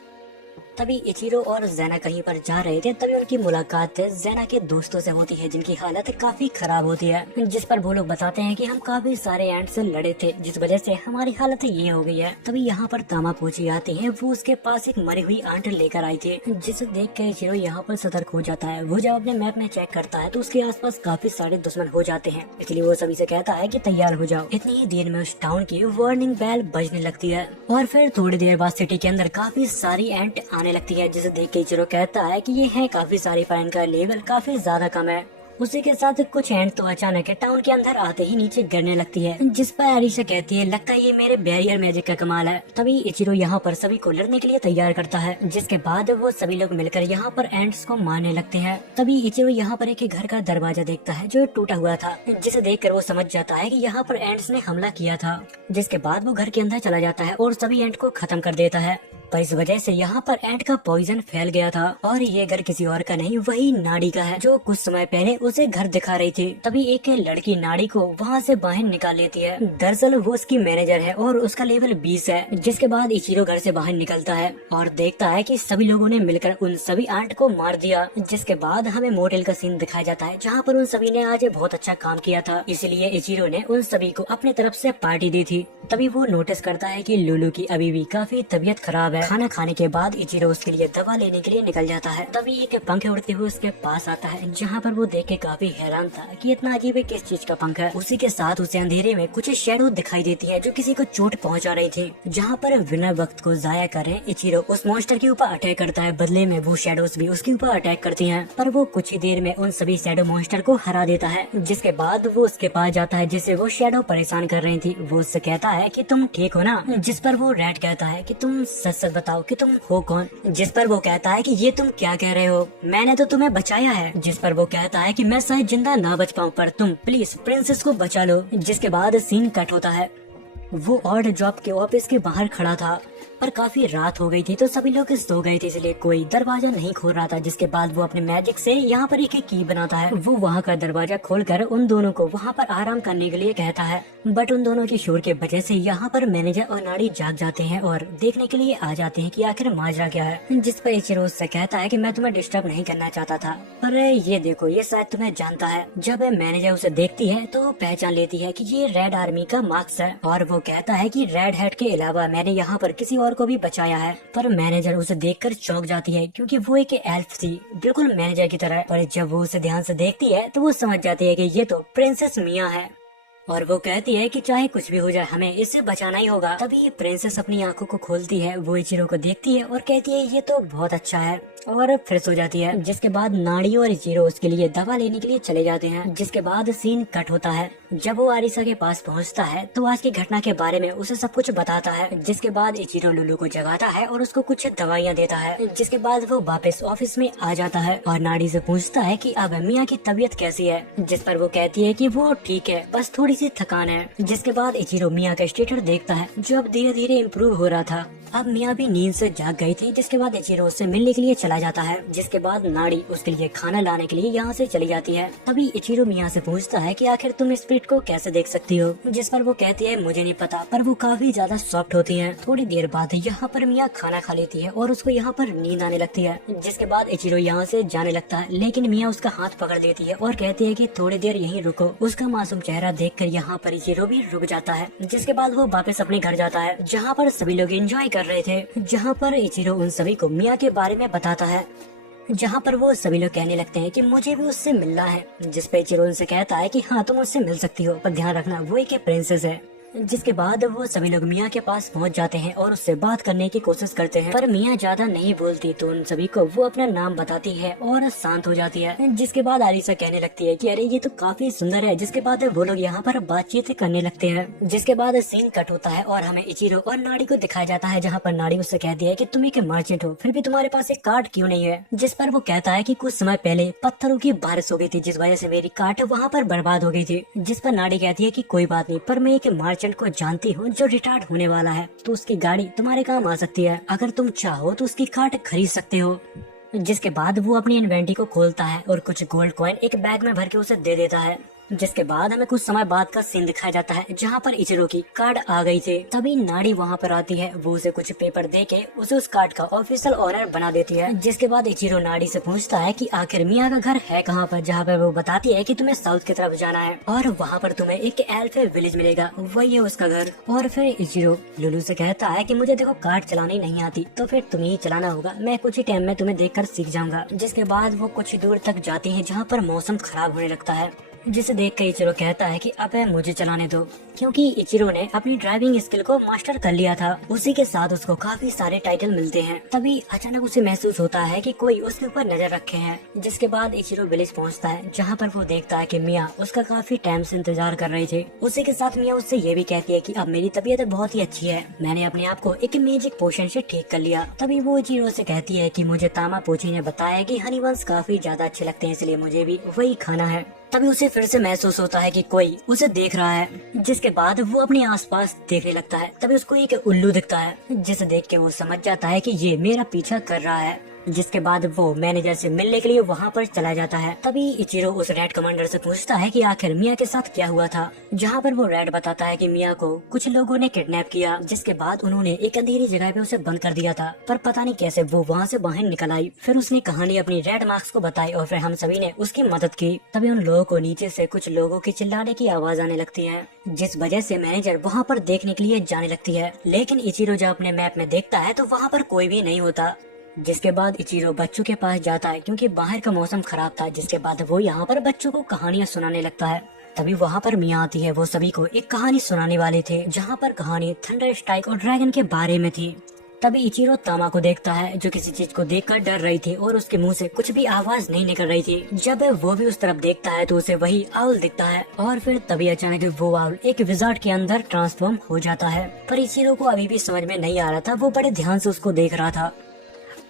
तभी इचिरो और जेना कहीं पर जा रहे थे, तभी उनकी मुलाकात जेना के दोस्तों से होती है जिनकी हालत काफी खराब होती है। जिस पर वो लोग बताते हैं कि हम काफी सारे एंट से लड़े थे जिस वजह से हमारी हालत ये हो गई है। तभी यहाँ पर तामा पोची आती है, वो उसके पास एक मरी हुई आंट लेकर आई थी, जिसे देख कर इचिरो यहाँ पर सतर्क हो जाता है। वो जब अपने मैप में चेक करता है तो उसके आसपास काफी सारे दुश्मन हो जाते हैं, इसलिए वो सभी से कहता है कि तैयार हो जाओ। इतनी ही देर में उस टाउन की वार्निंग बेल बजने लगती है और फिर थोड़ी देर बाद सिटी के अंदर काफी सारी एंट आने लगती है, जिसे देख के इचिरो कहता है कि ये है काफी सारी, पर इनका लेवल काफी ज्यादा कम है। उसी के साथ कुछ एंट तो अचानक टाउन के अंदर आते ही नीचे गिरने लगती है, जिस पर एरिसा कहती है लगता है ये मेरे बैरियर मैजिक का कमाल है। तभी इचिरो यहाँ पर सभी को लड़ने के लिए तैयार करता है, जिसके बाद वो सभी लोग मिलकर यहाँ पर एंट्स को मारने लगते हैं। तभी इचिरो यहाँ पर एक घर का दरवाजा देखता है जो टूटा हुआ था, जिसे देखकर वो समझ जाता है कि यहाँ पर एंट्स ने हमला किया था। जिसके बाद वो घर के अंदर चला जाता है और सभी एंट को खत्म कर देता है, पर इस वजह से यहाँ पर एंट का पॉइजन फैल गया था और ये घर किसी और का नहीं वही नाड़ी का है जो कुछ समय पहले उसे घर दिखा रही थी। तभी एक लड़की नाड़ी को वहाँ से बाहर निकाल लेती है। दरअसल वो उसकी मैनेजर है और उसका लेवल 20 है। जिसके बाद इचिरो घर से बाहर निकलता है और देखता है कि सभी लोगों ने मिलकर उन सभी एंट को मार दिया। जिसके बाद हमें मोटेल का सीन दिखाया जाता है जहाँ पर उन सभी ने आज बहुत अच्छा काम किया था, इसलिए इचिरो ने उन सभी को अपने तरफ से पार्टी दी थी। तभी वो नोटिस करता है कि लुलू की अभी भी काफी तबीयत खराब है। खाना खाने के बाद इचिरो उसके लिए दवा लेने के लिए निकल जाता है। तभी एक पंख उड़ते हुए उसके पास आता है, जहाँ पर वो देख के काफी हैरान था कि इतना अजीब है किस चीज का पंख है। उसी के साथ उसे अंधेरे में कुछ शैडो दिखाई देती है जो किसी को चोट पहुंचा रही थी। जहाँ पर बिना वक्त को जाया करे इचिरो उस मॉन्स्टर के ऊपर अटैक करता है, बदले में वो शैडोज भी उसके ऊपर अटैक करती हैं, पर वो कुछ ही देर में उन सभी शैडो मॉन्स्टर को हरा देता है। जिसके बाद वो उसके पास जाता है जिसे वो शैडो परेशान कर रही थी। वो उससे कहता है कि तुम ठीक हो ना, जिस पर वो रेड कहता है कि तुम सच सच बताओ कि तुम हो कौन। जिस पर वो कहता है कि ये तुम क्या कह रहे हो, मैंने तो तुम्हें बचाया है। जिस पर वो कहता है कि मैं शायद जिंदा ना बच पाऊँ, पर तुम प्लीज प्रिंसेस को बचा लो। जिसके बाद सीन कट होता है। वो ऑड जॉब के ऑफिस के बाहर खड़ा था, पर काफी रात हो गई थी तो सभी लोग सो गए थे, इसलिए कोई दरवाजा नहीं खोल रहा था। जिसके बाद वो अपने मैजिक से यहाँ पर एक की बनाता है। वो वहाँ का दरवाजा खोलकर उन दोनों को वहाँ पर आराम करने के लिए कहता है, बट उन दोनों के शोर के वजह से यहाँ पर मैनेजर और नाड़ी जाग जाते हैं और देखने के लिए आ जाते हैं कि आखिर माजरा क्या है। जिस पर इचिरो से कहता है कि मैं तुम्हें डिस्टर्ब नहीं करना चाहता था, पर ये देखो ये शायद तुम्हें जानता है। जब मैनेजर उसे देखती है तो पहचान लेती है कि ये रेड आर्मी का मार्क्स है, और वो कहता है कि रेड हेड के अलावा मैंने यहाँ पर किसी और को भी बचाया है। पर मैनेजर उसे देखकर चौंक जाती है, क्योंकि वो एक एल्फ थी बिल्कुल मैनेजर की तरह। पर जब वो उसे ध्यान से देखती है तो वो समझ जाती है कि ये तो प्रिंसेस मिया है, और वो कहती है कि चाहे कुछ भी हो जाए हमें इससे बचाना ही होगा। तभी प्रिंसेस अपनी आंखों को खोलती है, वो इचिरो को देखती है और कहती है ये तो बहुत अच्छा है, और फिर सो जाती है। जिसके बाद नाड़ी और इचिरो उसके लिए दवा लेने के लिए चले जाते हैं। जिसके बाद सीन कट होता है। जब वो आरिसा के पास पहुंचता है तो आज की घटना के बारे में उसे सब कुछ बताता है। जिसके बाद इचिरो लुलू को जगाता है और उसको कुछ दवाइयाँ देता है। जिसके बाद वो वापस ऑफिस में आ जाता है और नाड़ी से पूछता है कि अब मिया की तबीयत कैसी है, जिस पर वो कहती है कि वो ठीक है, बस थोड़ी सी थकान है। जिसके बाद इचिरो मिया का स्टेटस देखता है जो अब धीरे धीरे इम्प्रूव हो रहा था। अब मिया भी नींद से जाग गई थी। जिसके बाद इचिरो उससे मिलने के लिए चला जाता है। जिसके बाद नाड़ी उसके लिए खाना लाने के लिए यहाँ से चली जाती है। तभी इचिरो मिया से पूछता है कि आखिर तुम स्पिरिट को कैसे देख सकती हो, जिस पर वो कहती है मुझे नहीं पता, पर वो काफी ज्यादा सॉफ्ट होती है। थोड़ी देर बाद यहाँ पर मिया खाना खा लेती है और उसको यहाँ पर नींद आने लगती है। जिसके बाद इचिरो यहाँ से जाने लगता है, लेकिन मिया उसका हाथ पकड़ लेती है और कहती है कि थोड़ी देर यहीं रुको। उसका मासूम चेहरा देखकर यहाँ पर इचिरो भी रुक जाता है। जिसके बाद वो वापस अपने घर जाता है जहाँ पर सभी लोग एंजॉय कर रहे थे। जहाँ पर इचिरो उन सभी को मिया के बारे में बताता है, जहाँ पर वो सभी लोग कहने लगते हैं कि मुझे भी उससे मिलना है। जिस पे इचिरो उनसे कहता है कि हाँ तुम उससे मिल सकती हो, पर ध्यान रखना वो एक प्रिंसेस है। जिसके बाद वो सभी लोग मिया के पास पहुंच जाते हैं और उससे बात करने की कोशिश करते हैं, पर मिया ज्यादा नहीं बोलती तो उन सभी को वो अपना नाम बताती है और शांत हो जाती है। जिसके बाद आरिसा कहने लगती है कि अरे ये तो काफी सुंदर है। जिसके बाद वो लोग यहाँ पर बातचीत करने लगते हैं। जिसके बाद सीन कट होता है और हमें इचिरो और नाड़ी को दिखाया जाता है, जहाँ पर नाड़ी उससे कहती है कि तुम एक मर्चेंट हो, फिर भी तुम्हारे पास एक कार्ड क्यों नहीं है। जिस पर वो कहता है कि कुछ समय पहले पत्थरों की बारिश हो गई थी, जिस वजह से मेरी कार्ड वहाँ पर बर्बाद हो गई थी। जिस पर नाड़ी कहती है कि कोई बात नहीं, पर मैं एक मर्चेंट को जानती हूँ जो रिटायर्ड होने वाला है, तो उसकी गाड़ी तुम्हारे काम आ सकती है। अगर तुम चाहो तो उसकी कार्ड खरीद सकते हो। जिसके बाद वो अपनी इन्वेंटरी को खोलता है और कुछ गोल्ड कॉइन एक बैग में भर के उसे दे देता है। जिसके बाद हमें कुछ समय बाद का सीन दिखाया जाता है, जहाँ पर इचिरो की कार्ड आ गई थी। तभी नाड़ी वहाँ पर आती है। वो उसे कुछ पेपर देके उसे उस कार्ड का ऑफिशियल ओनर बना देती है। जिसके बाद इचिरो नाड़ी से पूछता है कि आखिर मिया का घर है कहाँ पर, जहाँ पर वो बताती है कि तुम्हें साउथ की तरफ जाना है और वहाँ पर तुम्हें एक एल्फ विलेज मिलेगा, वही है उसका घर। और फिर इचिरो लुलू से कहता है कि मुझे देखो कार्ड चलानी नहीं आती, तो फिर तुम्हें ही चलाना होगा, मैं कुछ ही टाइम में तुम्हें देखकर सीख जाऊंगा। जिसके बाद वो कुछ दूर तक जाती है जहाँ पर मौसम खराब होने लगता है, जिसे देख कर इचिरो कहता है कि अब मुझे चलाने दो, क्योंकि इचिरो ने अपनी ड्राइविंग स्किल को मास्टर कर लिया था। उसी के साथ उसको काफी सारे टाइटल मिलते हैं। तभी अचानक उसे महसूस होता है कि कोई उसके ऊपर नजर रखे हैं। जिसके बाद इचिरो विलेज पहुंचता है, जहां पर वो देखता है कि मिया उसका काफी टाइम से इंतजार कर रहे थे। उसी के साथ मिया उससे ये भी कहती है कि अब मेरी तबीयत बहुत ही अच्छी है, मैंने अपने आप को एक मैजिक पोशन से ठीक कर लिया। तभी वो इचिरो से कहती है कि मुझे तामा पोची ने बताया कि हनी बंस काफी ज्यादा अच्छे लगते हैं, इसलिए मुझे भी वही खाना है। तभी उसे फिर से महसूस होता है कि कोई उसे देख रहा है। जिसके बाद वो अपने आसपास देखने लगता है। तभी उसको एक उल्लू दिखता है, जिसे देख के वो समझ जाता है कि ये मेरा पीछा कर रहा है। जिसके बाद वो मैनेजर से मिलने के लिए वहाँ पर चला जाता है। तभी इचिरो उस रेड कमांडर से पूछता है कि आखिर मिया के साथ क्या हुआ था, जहाँ पर वो रेड बताता है कि मिया को कुछ लोगों ने किडनैप किया। जिसके बाद उन्होंने एक अंधेरी जगह पे उसे बंद कर दिया था, पर पता नहीं कैसे वो वहाँ से बाहर निकल आई। फिर उसने कहानी अपनी रेड मार्क्स को बताई और फिर हम सभी ने उसकी मदद की। तभी उन लोगों को नीचे से कुछ लोगों की चिल्लाने की आवाज आने लगती है, जिस वजह से मैनेजर वहाँ पर देखने के लिए जाने लगती है। लेकिन इचिरो जब अपने मैप में देखता है तो वहाँ पर कोई भी नहीं होता। जिसके बाद इचिरो बच्चों के पास जाता है, क्योंकि बाहर का मौसम खराब था। जिसके बाद वो यहाँ पर बच्चों को कहानियाँ सुनाने लगता है। तभी वहाँ पर मिया आती है। वो सभी को एक कहानी सुनाने वाले थे, जहाँ पर कहानी थंडर स्ट्राइक और ड्रैगन के बारे में थी। तभी इचिरो तामा को देखता है, जो किसी चीज को देखकर डर रही थी और उसके मुंह से कुछ भी आवाज नहीं निकल रही थी। जब वो भी उस तरफ देखता है तो उसे वही आउल दिखता है और फिर तभी अचानक वो आउल एक विजार्ड के अंदर ट्रांसफॉर्म हो जाता है। पर इचिरो को अभी भी समझ में नहीं आ रहा था, वो बड़े ध्यान से उसको देख रहा था।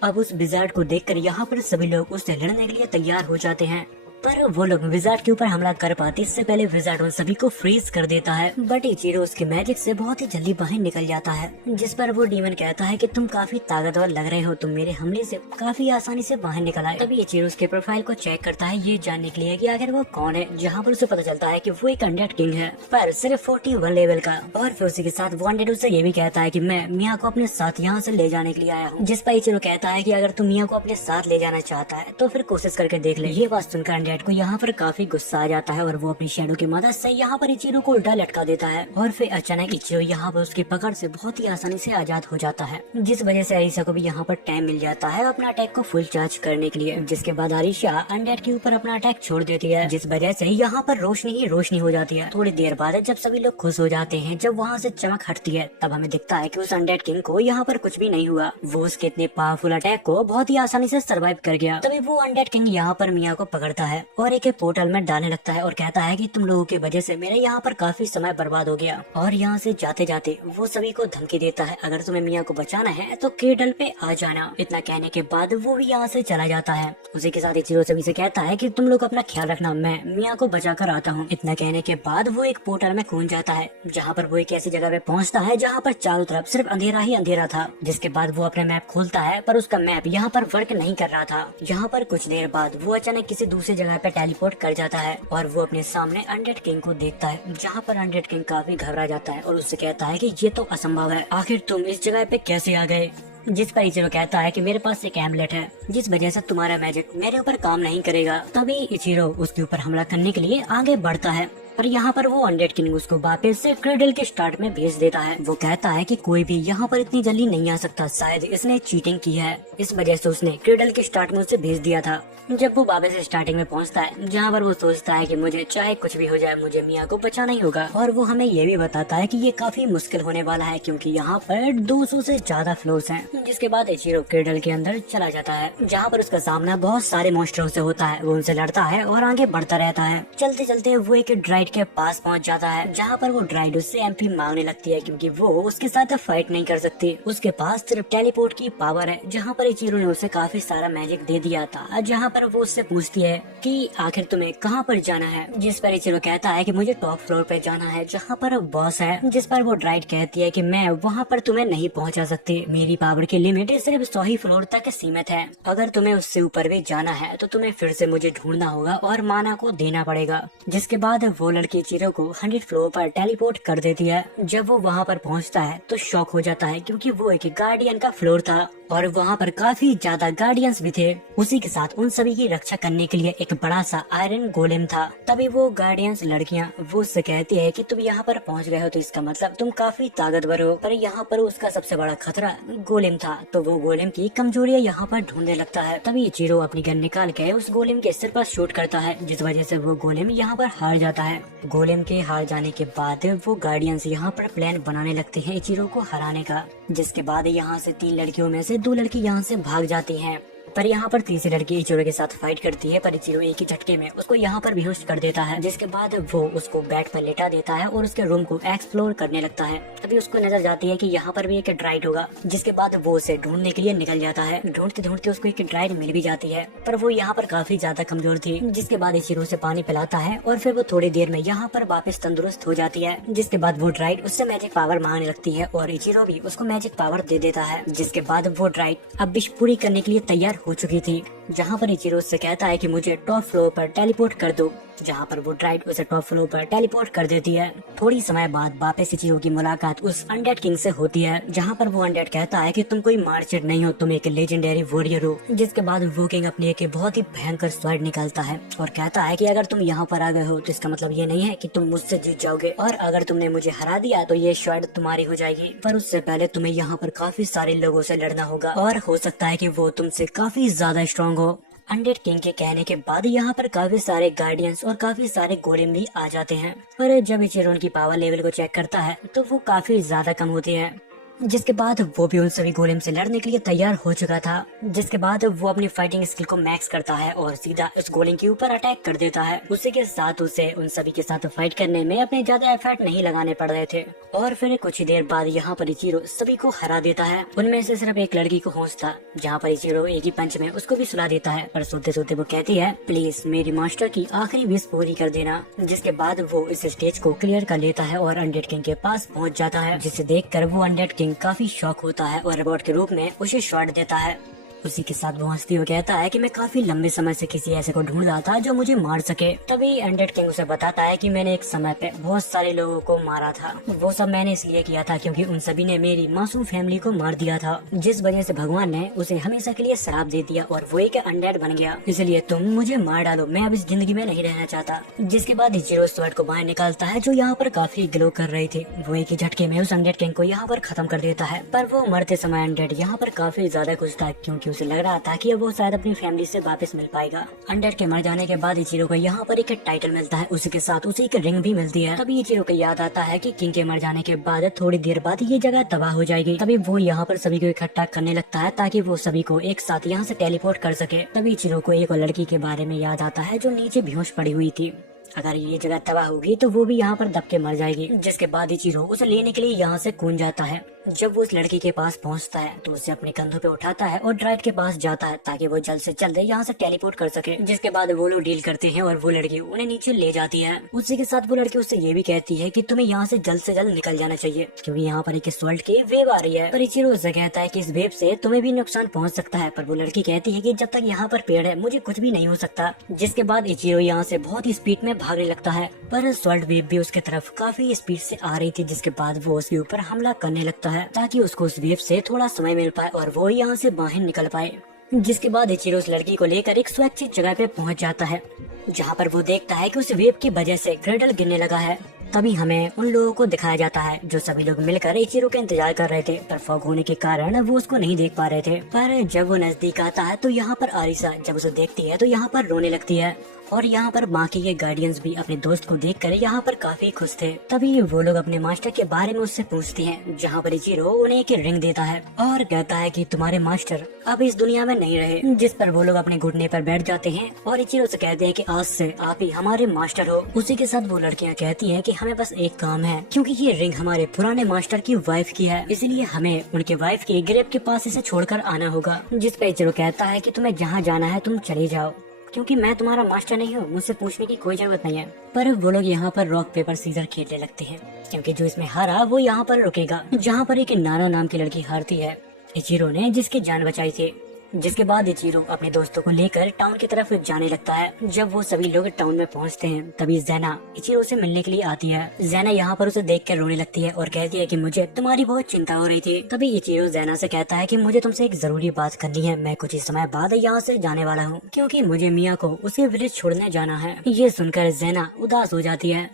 अब उस विजार्ड को देखकर यहाँ पर सभी लोग उससे लड़ने के लिए तैयार हो जाते हैं, पर वो लोग विजार्ड के ऊपर हमला कर पाते इससे पहले विजार्ड उन सभी को फ्रीज कर देता है। बट इचिरो उसके मैजिक से बहुत ही जल्दी बाहर निकल जाता है, जिस पर वो डीमन कहता है कि तुम काफी ताकतवर लग रहे हो, तुम मेरे हमले से काफी आसानी से बाहर निकल आए। तभी इचिरो उसके प्रोफाइल को चेक करता है, ये जानने के लिए कि आखिर वो कौन है, जहाँ पर उसे पता चलता है कि वो एक अनडेड किंग है, पर सिर्फ 41 लेवल का। और फिर उसी के साथ वांटेड उसे ये भी कहता है कि मैं मिया को अपने साथ यहाँ से ले जाने के लिए आया हूँ। जिस पर इचिरो कहता है कि अगर तुम मिया को अपने साथ ले जाना चाहता है तो फिर कोशिश करके देख ले। ये बात सुनकर अनडेड को यहाँ पर काफी गुस्सा आ जाता है और वो अपनी शैडो की मदद से यहाँ पर इचिरो को उल्टा लटका देता है और फिर अचानक इचिरो यहाँ पर उसकी पकड़ से बहुत ही आसानी से आजाद हो जाता है, जिस वजह से अरीशा को भी यहाँ पर टाइम मिल जाता है अपना अटैक को फुल चार्ज करने के लिए। जिसके बाद अरीशा अनडेड के ऊपर अपना अटैक छोड़ देती है, जिस वजह से यहाँ पर रोशनी ही रोशनी हो जाती है। थोड़ी देर बाद जब सभी लोग खुश हो जाते हैं, जब वहाँ से चमक हटती है, तब हमें दिखता है कि उस अनडेड किंग को यहाँ पर कुछ भी नहीं हुआ। वो उसके इतने पावरफुल अटैक को बहुत ही आसानी से सर्वाइव कर गया। तभी वो अनडेड किंग यहाँ पर मिया को पकड़ता है और एक पोर्टल में डालने लगता है और कहता है कि तुम लोगों की वजह से मेरे यहाँ पर काफी समय बर्बाद हो गया। और यहाँ से जाते जाते वो सभी को धमकी देता है, अगर तुम्हें मिया को बचाना है तो केडल पे आ जाना। इतना कहने के बाद वो भी यहाँ से चला जाता है। उसी के साथ इचिरो सभी से कहता है कि तुम लोग अपना ख्याल रखना, मैं मिया को बचा कर आता हूँ। इतना कहने के बाद वो एक पोर्टल में कूद जाता है, जहाँ पर वो एक ऐसी जगह पे पहुँचता है जहाँ पर चारों तरफ सिर्फ अंधेरा ही अंधेरा था। जिसके बाद वो अपने मैप खोलता है, पर उसका मैप यहाँ पर वर्क नहीं कर रहा था। यहाँ पर कुछ देर बाद वो अचानक किसी दूसरी जगह पे टेलीपोर्ट कर जाता है और वो अपने सामने अनडेड किंग को देखता है, जहाँ पर अनडेड किंग काफी घबरा जाता है और उससे कहता है कि ये तो असंभव है, आखिर तुम इस जगह पे कैसे आ गए। जिस पर इचिरो कहता है कि मेरे पास एक एम्बलेट है, जिस वजह से तुम्हारा मैजिक मेरे ऊपर काम नहीं करेगा। तभी इचिरो उसके ऊपर हमला करने के लिए आगे बढ़ता है, पर यहाँ पर वो अनडेड किंग उसको वापस से क्रेडल के स्टार्ट में भेज देता है। वो कहता है कि कोई भी यहाँ पर इतनी जल्दी नहीं आ सकता, शायद इसने चीटिंग की है, इस वजह से उसने क्रेडल के स्टार्ट में उसे भेज दिया था। जब वो वापस स्टार्टिंग में पहुँचता है, जहाँ पर वो सोचता है कि मुझे चाहे कुछ भी हो जाए मुझे मिया को बचाना ही होगा, और वो हमें ये भी बताता है कि ये काफी मुश्किल होने वाला है क्योंकि यहाँ पर 200 से ज्यादा फ्लोर्स हैं। जिसके बाद इचिरो क्रेडल के अंदर चला जाता है, जहाँ पर उसका सामना बहुत सारे मॉन्स्टरों से होता है। वो उनसे लड़ता है और आगे बढ़ता रहता है। चलते चलते वो एक ड्राइड के पास पहुंच जाता है, जहाँ पर वो ड्राइड उससे एमपी मांगने लगती है क्योंकि वो उसके साथ फाइट नहीं कर सकती। उसके पास सिर्फ टेलीपोर्ट की पावर है, जहाँ पर इचिरो ने उसे काफी सारा मैजिक दे दिया था। जहाँ पर वो उससे पूछती है कि आखिर तुम्हें कहाँ पर जाना है, जिस पर इचिरो कहता है कि मुझे टॉप फ्लोर पे जाना है जहाँ पर बॉस है। जिस पर वो ड्राइड कहती है कि मैं वहाँ पर तुम्हें नहीं पहुँचा सकती, मेरी पावर की लिमिट सिर्फ 100 ही फ्लोर तक सीमित है। अगर तुम्हें उससे ऊपर भी जाना है तो तुम्हें फिर से मुझे ढूंढना होगा और माना को देना पड़ेगा। जिसके बाद वो लड़की इचिरो को 100 फ्लोर पर टेलीपोर्ट कर देती है। जब वो वहाँ पर पहुँचता है तो शॉक हो जाता है क्योंकि वो एक गार्डियन का फ्लोर था और वहाँ पर काफी ज्यादा गार्डियंस भी थे। उसी के साथ उन सभी की रक्षा करने के लिए एक बड़ा सा आयरन गोलेम था। तभी वो गार्डियंस लड़कियाँ वो उससे कहती है कि तुम यहाँ पर पहुँच गए हो तो इसका मतलब तुम काफी ताकतवर हो, पर यहाँ पर उसका सबसे बड़ा खतरा गोलेम था। तो वो गोलेम की कमजोरियाँ यहाँ पर ढूंढने लगता है। तभी इचिरो अपनी गन निकाल के उस गोलेम के सिर पर शूट करता है, जिस वजह से वो गोलेम यहाँ पर हार जाता है। गोलेम के हार जाने के बाद वो गार्डियंस यहाँ पर प्लान बनाने लगते हैं इचिरो को हराने का। जिसके बाद यहाँ से 3 लड़कियों में से 2 लड़की यहाँ से भाग जाती हैं, पर यहाँ पर तीसरी लड़की इचिरो के साथ फाइट करती है, पर इचिरो एक ही झटके में उसको यहाँ पर बेहोश कर देता है। जिसके बाद वो उसको बेड पर लेटा देता है और उसके रूम को एक्सप्लोर करने लगता है। तभी उसको नजर जाती है कि यहाँ पर भी एक ड्राइड होगा। जिसके बाद वो उसे ढूंढने के लिए निकल जाता है। ढूंढते ढूंढते उसको एक ड्राइड मिल भी जाती है, पर वो यहाँ पर काफी ज्यादा कमजोर थी। जिसके बाद इचिरो से पानी पिलाता है और फिर वो थोड़ी देर में यहाँ पर वापस तंदुरुस्त हो जाती है। जिसके बाद वो ड्राइड उससे मैजिक पावर मांगने लगती है और इचिरो भी उसको मैजिक पावर दे देता है। जिसके बाद वो ड्राइड अब विश पूरी करने के लिए तैयार हो चुकी थी, जहाँ पर इचिरो से कहता है कि मुझे टॉप फ्लोर पर टेलीपोर्ट कर दो, जहाँ पर वो ड्राइड उसे टॉप फ्लोर पर टेलीपोर्ट कर देती है। थोड़ी समय बाद वापस इचिरो की मुलाकात उस अनडेड किंग से होती है, जहाँ पर वो अनडेड कहता है कि तुम कोई मार्चर नहीं हो, तुम एक लेजेंडरी वॉरियर हो। जिसके बाद वो किंग अपने एक बहुत ही भयंकर स्वॉर्ड निकालता है और कहता है कि अगर तुम यहाँ पर आ गए हो तो इसका मतलब ये नहीं है कि तुम मुझसे जीत जाओगे, और अगर तुमने मुझे हरा दिया तो ये स्वॉर्ड तुम्हारी हो जाएगी, पर उससे पहले तुम्हें यहाँ पर काफी सारे लोगों से लड़ना होगा और हो सकता है कि वो तुमसे काफी ज्यादा स्ट्रॉन्ग हो। अनडेड किंग के कहने के बाद यहाँ पर काफी सारे गार्डियंस और काफी सारे गोलेम भी आ जाते हैं, पर जब इचिरो उनकी पावर लेवल को चेक करता है तो वो काफी ज्यादा कम होती है। जिसके बाद वो भी उन सभी गोलेम से लड़ने के लिए तैयार हो चुका था। जिसके बाद वो अपनी फाइटिंग स्किल को मैक्स करता है और सीधा उस गोलेम के ऊपर अटैक कर देता है। उसी के साथ उसे उन सभी के साथ फाइट करने में अपने ज्यादा एफर्ट नहीं लगाने पड़ रहे थे, और फिर कुछ ही देर बाद यहाँ पर इचिरो सभी को हरा देता है। उनमें से सिर्फ एक लड़की को होश था, जहाँ पर इचिरो एक ही पंच में उसको भी सुला देता है, पर सोते सोते वो कहती है प्लीज मेरी मास्टर की आखिरी विश पूरी कर देना। जिसके बाद वो इस स्टेज को क्लियर कर लेता है और अनडेड किंग के पास पहुँच जाता है, जिसे देख कर वो अनडेड किंग काफी शॉक होता है और रोबोट के रूप में उसे शॉट देता है। उसी के साथ वो हंसती हुई कहता है कि मैं काफी लंबे समय से किसी ऐसे को ढूंढ रहा था जो मुझे मार सके। तभी अनडेड किंग उसे बताता है कि मैंने एक समय पे बहुत सारे लोगों को मारा था। वो सब मैंने इसलिए किया था क्योंकि उन सभी ने मेरी मासूम फैमिली को मार दिया था, जिस वजह से भगवान ने उसे हमेशा के लिए श्राप दे दिया और वो एक अनडेड बन गया। इसलिए तुम मुझे मार डालो, मैं अब इस जिंदगी में नहीं रहना चाहता। जिसके बाद इचिरो स्वॉर्ड को बाहर निकालता है जो यहाँ पर काफी ग्लो कर रही थी। वो एक ही झटके में उस अनडेड किंग को यहाँ पर खत्म कर देता है। पर वो मरते समय अनडेड यहाँ पर काफी ज्यादा खुश था क्योंकि उसे लग रहा था कि वो शायद अपनी फैमिली से वापस मिल पाएगा। अनडेड के मर जाने के बाद इचिरो को यहाँ पर एक टाइटल मिलता है, उसी के साथ उसे एक रिंग भी मिलती है। तभी इचिरो को याद आता है कि किंग के मर जाने के बाद थोड़ी देर बाद ये जगह तबाह हो जाएगी। तभी वो यहाँ पर सभी को इकट्ठा करने लगता है ताकि वो सभी को एक साथ यहाँ से टेलीपोर्ट कर सके। तभी इचिरो को एक और लड़की के बारे में याद आता है जो नीचे बेहोश पड़ी हुई थी। अगर ये जगह तबाह होगी तो वो भी यहाँ पर दब के मर जाएगी। जिसके बाद इचिरो उसे लेने के लिए यहाँ से कूद जाता है। जब वो उस लड़की के पास पहुँचता है तो उसे अपने कंधों पे उठाता है और ड्राइड के पास जाता है ताकि वो जल्द से जल्द यहाँ से टेलीपोर्ट कर सके। जिसके बाद वो लोग डील करते हैं और वो लड़की उन्हें नीचे ले जाती है। उसी के साथ वो लड़की उससे ये भी कहती है कि तुम्हें यहाँ से जल्द निकल जाना चाहिए क्योंकि यहाँ पर एक स्वॉर्ड की वेव आ रही है। पर इचिरो उससे कहता है कि इस वेव से तुम्हें भी नुकसान पहुँच सकता है। पर वो लड़की कहती है कि जब तक यहाँ पर पेड़ है मुझे कुछ भी नहीं हो सकता। जिसके बाद इचिरो यहाँ से बहुत ही स्पीड में भागने लगता है, पर स्वॉर्ड वेव भी उसके तरफ काफी स्पीड से आ रही थी। जिसके बाद वो उसके ऊपर हमला करने लगता है ताकि उसको उस वेव से थोड़ा समय मिल पाए और वो यहाँ से बाहर निकल पाए। जिसके बाद इचिरो उस लड़की को लेकर एक सुरक्षित जगह पे पहुंच जाता है जहाँ पर वो देखता है कि उस वेव की वजह से ग्रेडल गिरने लगा है। तभी हमें उन लोगों को दिखाया जाता है जो सभी लोग मिलकर इचिरो का इंतजार कर रहे थे, पर फॉग होने के कारण वो उसको नहीं देख पा रहे थे। पर जब वो नजदीक आता है तो यहाँ पर आरिसा जब उसे देखती है तो यहाँ पर रोने लगती है और यहाँ पर बाकी के गार्डियंस भी अपने दोस्त को देखकर यहाँ पर काफी खुश थे। तभी वो लोग अपने मास्टर के बारे में उससे पूछते हैं, जहाँ पर इचिरो उन्हें एक रिंग देता है और कहता है कि तुम्हारे मास्टर अब इस दुनिया में नहीं रहे। जिस पर वो लोग अपने घुटने पर बैठ जाते हैं और इचिरो से कहते हैं कि आज से आप ही हमारे मास्टर हो। उसी के साथ वो लड़कियाँ कहती हैं कि हमें बस एक काम है, क्योंकि ये रिंग हमारे पुराने मास्टर की वाइफ की है, इसलिए हमें उनके वाइफ के ग्रेव के पास इसे छोड़कर आना होगा। जिस पर इचिरो कहता है कि तुम्हें जहाँ जाना है तुम चले जाओ, क्योंकि मैं तुम्हारा मास्टर नहीं हूँ, मुझसे पूछने की कोई जरूरत नहीं है। पर वो लोग यहाँ पर रॉक पेपर सीजर खेलने लगते हैं क्योंकि जो इसमें हारा वो यहाँ पर रुकेगा। जहाँ पर एक नाना नाम की लड़की हारती है इचिरो ने, जिसकी जान बचाई थी। जिसके बाद इचिरो अपने दोस्तों को लेकर टाउन की तरफ जाने लगता है। जब वो सभी लोग टाउन में पहुंचते हैं तभी ज़ेना इचिरो से मिलने के लिए आती है। ज़ेना यहाँ पर उसे देखकर रोने लगती है और कहती है कि मुझे तुम्हारी बहुत चिंता हो रही थी। तभी इचिरो ज़ेना से कहता है कि मुझे तुमसे एक जरूरी बात करनी है, मैं कुछ ही समय बाद यहाँ से जाने वाला हूँ क्योंकि मुझे मिया को उसके विलेज छोड़ने जाना है। ये सुनकर ज़ेना उदास हो जाती है,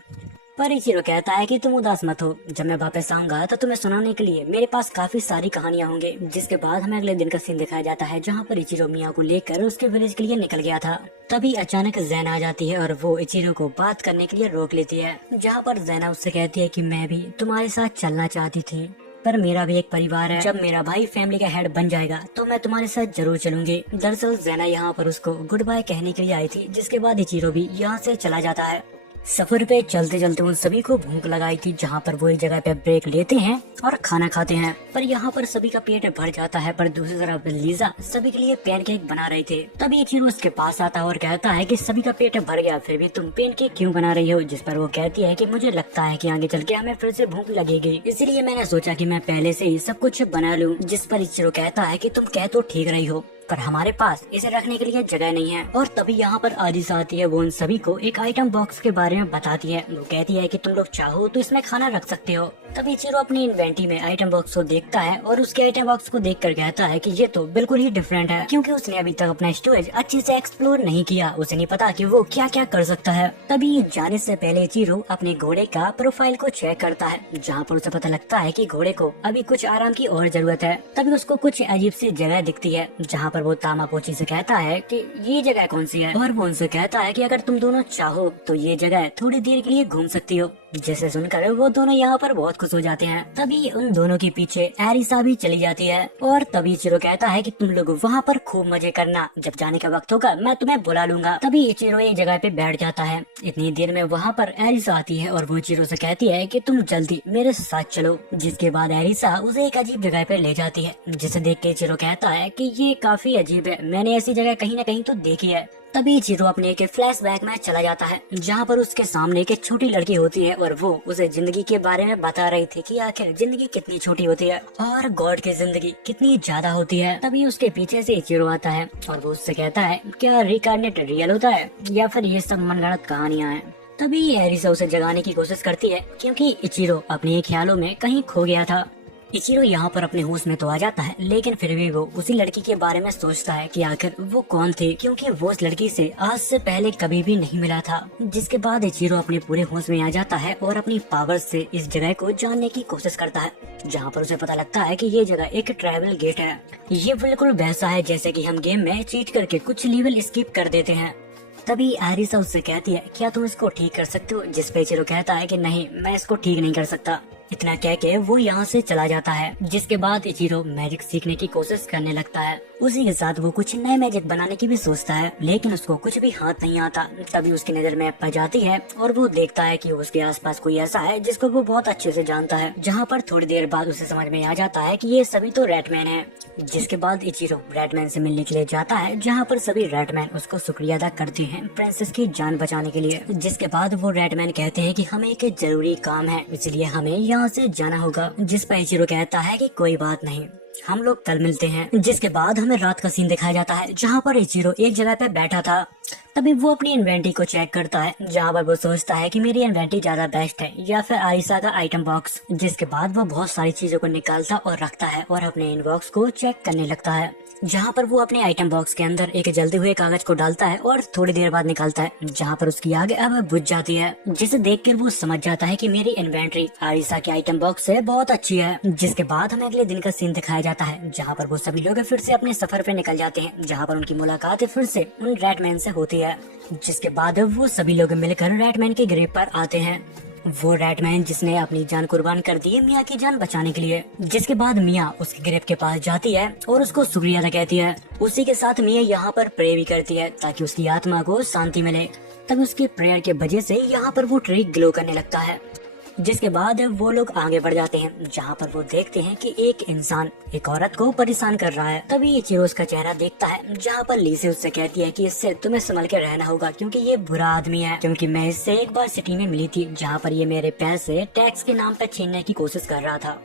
पर इचिरो कहता है कि तुम उदास मत हो, जब मैं वापस आऊंगा तो तुम्हें सुनाने के लिए मेरे पास काफी सारी कहानियां होंगी। जिसके बाद हमें अगले दिन का सीन दिखाया जाता है जहां पर इचिरो मिया को लेकर उसके विलेज के लिए निकल गया था। तभी अचानक ज़ेना आ जाती है और वो इचिरो को बात करने के लिए रोक लेती है, जहाँ पर ज़ेना उससे कहती है कि मैं भी तुम्हारे साथ चलना चाहती थी, पर मेरा भी एक परिवार है। जब मेरा भाई फैमिली का हेड बन जाएगा तो मैं तुम्हारे साथ जरूर चलूंगी। दरअसल ज़ेना यहाँ पर उसको गुड बाय कहने के लिए आई थी। जिसके बाद इचिरो भी यहाँ से चला जाता है। सफर पे चलते चलते उन सभी को भूख लगाई थी, जहाँ पर वो एक जगह पे ब्रेक लेते हैं और खाना खाते हैं। पर यहाँ पर सभी का पेट भर जाता है, पर दूसरी तरफ लीजा सभी के लिए पैनकेक बना रहे थे। तभी इचिरो उसके पास आता है और कहता है कि सभी का पेट भर गया, फिर भी तुम पैनकेक क्यों बना रही हो? जिस पर वो कहती है कि मुझे लगता है कि आगे चल के हमें फिर से भूख लगेगी, इसलिए मैंने सोचा कि मैं पहले से ही सब कुछ बना लूं। जिस पर इचिरो कहता है कि तुम कह तो ठीक रही हो, पर हमारे पास इसे रखने के लिए जगह नहीं है। और तभी यहाँ पर आरिसा आती है। वो उन सभी को एक आइटम बॉक्स के बारे में बताती है। वो कहती है कि तुम लोग चाहो तो इसमें खाना रख सकते हो। तभी इचिरो अपनी इन्वेंटरी में आइटम बॉक्स को देखता है और उसके आइटम बॉक्स को देखकर कहता है कि ये तो बिल्कुल ही डिफरेंट है, क्योंकि उसने अभी तक अपना स्टोरेज अच्छे से एक्सप्लोर नहीं किया। उसे नहीं पता कि वो क्या क्या कर सकता है। तभी जाने से पहले इचिरो अपने घोड़े का प्रोफाइल को चेक करता है, जहाँ पर उसे पता लगता है कि घोड़े को अभी कुछ आराम की और जरूरत है। तभी उसको कुछ अजीब सी जगह दिखती है, जहाँ पर वो तामापोची से कहता है कि ये जगह कौन सी है, और वो उनसे कहता है कि अगर तुम दोनों चाहो तो ये जगह थोड़ी देर के लिए घूम सकती हो। जिसे सुनकर वो दोनों यहाँ पर बहुत खुश हो जाते हैं। तभी उन दोनों के पीछे एरिसा भी चली जाती है और तभी इचिरो कहता है कि तुम लोग वहाँ पर खूब मजे करना, जब जाने का वक्त होगा मैं तुम्हें बुला लूंगा। तभी इचिरो एक जगह पे बैठ जाता है। इतनी देर में वहाँ पर एरिसा आती है और वो इचिरो से कहती है कि तुम जल्दी मेरे साथ चलो। जिसके बाद एरिसा उसे एक अजीब जगह पे ले जाती है, जिसे देख के इचिरो कहता है कि ये काफी अजीब है, मैंने ऐसी जगह कहीं न कहीं तो देखी है। तभी इचिरो अपने एक फ्लैशबैक में चला जाता है जहाँ पर उसके सामने एक छोटी लड़की होती है और वो उसे जिंदगी के बारे में बता रही थी कि आखिर जिंदगी कितनी छोटी होती है और गॉड की जिंदगी कितनी ज्यादा होती है। तभी उसके पीछे से इचिरो आता है और वो उससे कहता है क्या रिकार्नेट रियल होता है या फिर ये सब मनगढ़ंत कहानियाँ हैं। तभी एरिसा उसे जगाने की कोशिश करती है क्योंकि इचिरो अपने ख्यालों में कहीं खो गया था। इचिरो यहाँ पर अपने होश में तो आ जाता है लेकिन फिर भी वो उसी लड़की के बारे में सोचता है कि आखिर वो कौन थी, क्योंकि वो उस लड़की से आज से पहले कभी भी नहीं मिला था। जिसके बाद इचिरो अपने पूरे होश में आ जाता है और अपनी पावर से इस जगह को जानने की कोशिश करता है जहाँ पर उसे पता लगता है कि ये जगह एक ट्रैवल गेट है। ये बिल्कुल वैसा है जैसे कि हम गेम में चीट करके कुछ लेवल स्किप कर देते हैं। तभी एरिसा उससे कहती है क्या तुम इसको ठीक कर सकते हो, जिस पे इचिरो कहता है कि नहीं मैं इसको ठीक नहीं कर सकता। इतना कह के वो यहाँ से चला जाता है। जिसके बाद इचिरो मैजिक सीखने की कोशिश करने लगता है। उसी के साथ वो कुछ नए मैजिक बनाने की भी सोचता है लेकिन उसको कुछ भी हाथ नहीं आता। तभी उसकी नजर मैप पर जाती है और वो देखता है कि उसके आसपास कोई ऐसा है जिसको वो बहुत अच्छे से जानता है, जहाँ पर थोड़ी देर बाद उसे समझ में आ जाता है कि ये सभी तो रैटमैन है। जिसके बाद इचिरो रैटमैन से मिलने के लिए जाता है जहाँ पर सभी रैटमैन उसको शुक्रिया अदा करते हैं प्रिंसेस की जान बचाने के लिए। जिसके बाद वो रैटमैन कहते हैं कि हमें एक जरूरी काम है इसलिए हमें यहाँ से जाना होगा। जिस पर इचिरो कहता है कि कोई बात नहीं, हम लोग कल मिलते हैं। जिसके बाद हमें रात का सीन दिखाया जाता है जहाँ पर इचिरो एक जगह पे बैठा था। तभी वो अपनी इन्वेंटरी को चेक करता है जहाँ पर वो सोचता है कि मेरी इन्वेंटरी ज्यादा बेस्ट है या फिर आरिसा का आइटम बॉक्स। जिसके बाद वो बहुत सारी चीजों को निकालता और रखता है और अपने इनबॉक्स को चेक करने लगता है जहाँ पर वो अपने आइटम बॉक्स के अंदर एक जलते हुए कागज को डालता है और थोड़ी देर बाद निकालता है जहाँ पर उसकी आग अब बुझ जाती है। जिसे देखकर वो समझ जाता है कि मेरी इन्वेंटरी आरिसा के आइटम बॉक्स से बहुत अच्छी है। जिसके बाद हमें अगले दिन का सीन दिखाया जाता है जहाँ पर वो सभी लोग फिर से अपने सफर पे निकल जाते हैं जहाँ पर उनकी मुलाकात फिर से उन रैटमैन से होती है। जिसके बाद वो सभी लोग मिलकर रैटमैन के ग्रेव पर आते हैं। वो रैटमैन जिसने अपनी जान कुर्बान कर दी मिया की जान बचाने के लिए। जिसके बाद मिया उसके ग्रेव के पास जाती है और उसको शुक्रिया अदा कहती है। उसी के साथ मिया यहाँ पर प्रे भी करती है ताकि उसकी आत्मा को शांति मिले। तब उसके प्रेयर के वजह से यहाँ पर वो ट्री ग्लो करने लगता है। जिसके बाद वो लोग आगे बढ़ जाते हैं जहाँ पर वो देखते हैं कि एक इंसान एक औरत को परेशान कर रहा है। तभी इचिरो उसका चेहरा देखता है जहाँ पर लीसे उससे कहती है कि इससे तुम्हें संभल के रहना होगा क्योंकि ये बुरा आदमी है, क्योंकि मैं इससे एक बार सिटी में मिली थी जहाँ पर ये मेरे पैसे टैक्स के नाम पर छीनने की कोशिश कर रहा था।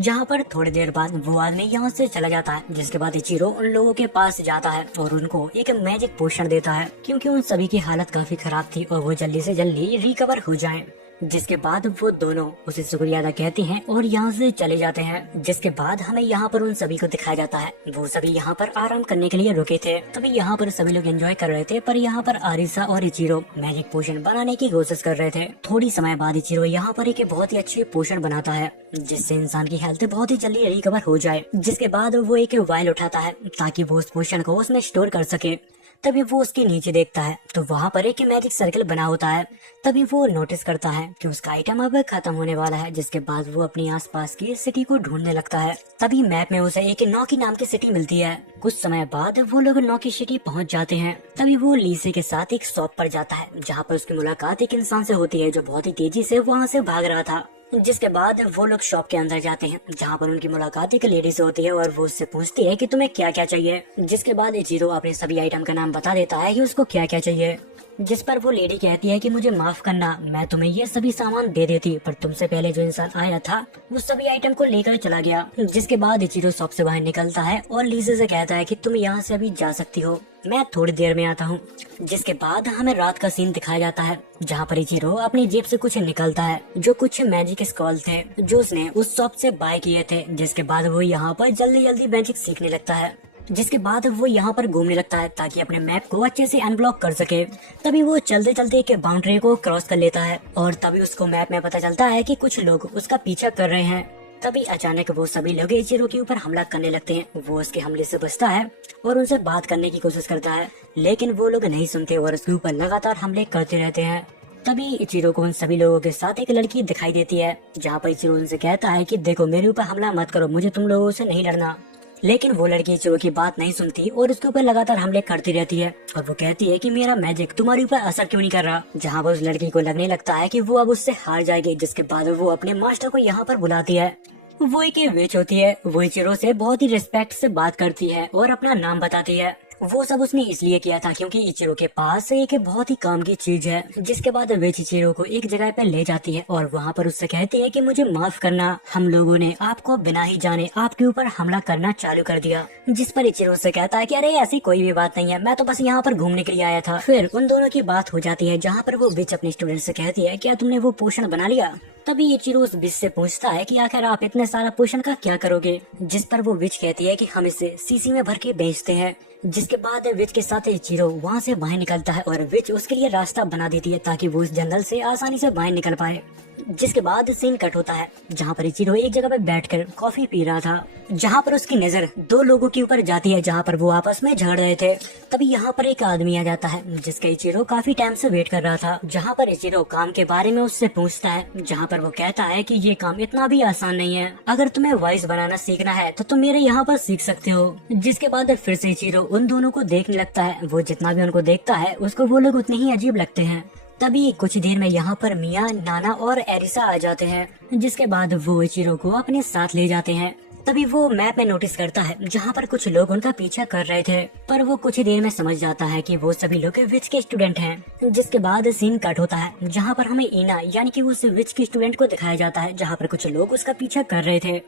जहाँ पर थोड़ी देर बाद वो आदमी यहाँ से चला जाता है। जिसके बाद इचिरो उन लोगों के पास जाता है और उनको एक मैजिक पोशन देता है क्योंकि उन सभी की हालत काफी खराब थी और वो जल्दी से जल्दी रिकवर हो जाएं। जिसके बाद वो दोनों उसे शुक्रिया अदा कहते हैं और यहाँ से चले जाते हैं। जिसके बाद हमें यहाँ पर उन सभी को दिखाया जाता है वो सभी यहाँ पर आराम करने के लिए रुके थे। तभी यहाँ पर सभी लोग एंजॉय कर रहे थे पर यहाँ पर आरिसा और इचिरो मैजिक पोशन बनाने की कोशिश कर रहे थे। थोड़ी समय बाद इचिरो यहाँ पर एक बहुत ही अच्छी पोशन बनाता है जिससे इंसान की हेल्थ बहुत ही जल्दी रिकवर हो जाए। जिसके बाद वो एक वायल उठाता है ताकि वो उस पोशन को उसमें स्टोर कर सके। तभी वो उसके नीचे देखता है तो वहाँ पर एक मैजिक सर्कल बना होता है। तभी वो नोटिस करता है कि उसका आइटम अब खत्म होने वाला है। जिसके बाद वो अपनी आसपास की सिटी को ढूंढने लगता है। तभी मैप में उसे एक नौकी नाम की सिटी मिलती है। कुछ समय बाद वो लोग नौकी सिटी पहुँच जाते हैं। तभी वो लीसे के साथ एक शॉप पर जाता है जहाँ पर उसकी मुलाकात एक इंसान से होती है जो बहुत ही तेजी से वहाँ से भाग रहा था। जिसके बाद वो लोग शॉप के अंदर जाते हैं जहाँ पर उनकी मुलाकात एक लेडी से होती है और वो उससे पूछती है कि तुम्हें क्या क्या चाहिए। जिसके बाद इचिरो अपने सभी आइटम का नाम बता देता है कि उसको क्या क्या चाहिए। जिस पर वो लेडी कहती है कि मुझे माफ करना, मैं तुम्हें ये सभी सामान दे देती पर तुमसे पहले जो इंसान आया था वो सभी आइटम को लेकर चला गया। जिसके बाद इचिरो शॉप से बाहर निकलता है और लीसे से कहता है कि तुम यहाँ से अभी जा सकती हो, मैं थोड़ी देर में आता हूँ। जिसके बाद हमें रात का सीन दिखाया जाता है जहाँ पर इचिरो अपनी जेब से कुछ निकलता है जो कुछ मैजिक स्क्रॉल थे जो उसने उस शॉप से बाय किए थे। जिसके बाद वो यहाँ पर जल्दी जल्दी मैजिक सीखने लगता है। जिसके बाद वो यहाँ पर घूमने लगता है ताकि अपने मैप को अच्छे से अनब्लॉक कर सके। तभी वो चलते चलते एक बाउंड्री को क्रॉस कर लेता है और तभी उसको मैप में पता चलता है कि कुछ लोग उसका पीछा कर रहे हैं। तभी अचानक वो सभी लोग इचिरो के ऊपर हमला करने लगते हैं। वो उसके हमले से बचता है और उनसे बात करने की कोशिश करता है लेकिन वो लोग नहीं सुनते और उसके ऊपर लगातार हमले करते रहते हैं। तभी इचिरो को उन सभी लोगों के साथ एक लड़की दिखाई देती है जहाँ पर इचिरो उनसे कहता है कि देखो मेरे ऊपर हमला मत करो, मुझे तुम लोगों से नहीं लड़ना। लेकिन वो लड़की इचिरो की बात नहीं सुनती और उसके ऊपर लगातार हमले करती रहती है और वो कहती है कि मेरा मैजिक तुम्हारे ऊपर असर क्यों नहीं कर रहा। जहाँ पर उस लड़की को लगने लगता है कि वो अब उससे हार जाएगी। जिसके बाद वो अपने मास्टर को यहाँ पर बुलाती है। वो एक विच होती है। वो इचिरो से बहुत ही रिस्पेक्ट से बात करती है और अपना नाम बताती है। वो सब उसने इसलिए किया था क्योंकि इचिरो के पास एक बहुत ही काम की चीज है। जिसके बाद वे इचिरो को एक जगह पे ले जाती है और वहाँ पर उससे कहती है कि मुझे माफ करना, हम लोगों ने आपको बिना ही जाने आपके ऊपर हमला करना चालू कर दिया। जिस पर इचिरो उससे कहता है कि अरे ऐसी कोई भी बात नहीं है, मैं तो बस यहाँ पर घूमने के लिए आया था। फिर उन दोनों की बात हो जाती है जहाँ पर वो विच अपने स्टूडेंट से कहती है क्या तुमने वो पोषण बना लिया। तभी इचिरो उस विच से पूछता है कि आखिर आप इतने सारा पोषण का क्या करोगे। जिस पर वो विच कहती है कि हम इसे सीसी में भर के बेचते हैं। जिसके बाद विच के साथ इचिरो वहाँ से बाहर निकलता है और विच उसके लिए रास्ता बना देती है ताकि वो इस जंगल से आसानी से बाहर निकल पाए। जिसके बाद सीन कट होता है जहाँ पर इचिरो एक जगह पे बैठकर कॉफी पी रहा था, जहाँ पर उसकी नजर दो लोगों के ऊपर जाती है जहाँ पर वो आपस में झगड़ रहे थे। तभी यहाँ पर एक आदमी आ जाता है जिसका इचिरो काफी टाइम से वेट कर रहा था। जहाँ पर इचिरो काम के बारे में उससे पूछता है, जहाँ पर वो कहता है कि ये काम इतना भी आसान नहीं है, अगर तुम्हें वॉइस बनाना सीखना है तो तुम मेरे यहाँ पर सीख सकते हो। जिसके बाद फिर से इचिरो उन दोनों को देखने लगता है। वो जितना भी उनको देखता है उसको वो लोग उतने ही अजीब लगते हैं। तभी कुछ देर में यहाँ पर मिया, नाना और एरिसा आ जाते हैं। जिसके बाद वो इचिरो को अपने साथ ले जाते हैं। तभी वो मैप में नोटिस करता है जहाँ पर कुछ लोग उनका पीछा कर रहे थे, पर वो कुछ ही देर में समझ जाता है कि वो सभी लोग विच के स्टूडेंट हैं। जिसके बाद सीन कट होता है जहाँ पर हमें ईना यानी कि उस विच के स्टूडेंट को दिखाया जाता है जहाँ पर कुछ लोग उसका पीछा कर रहे थे।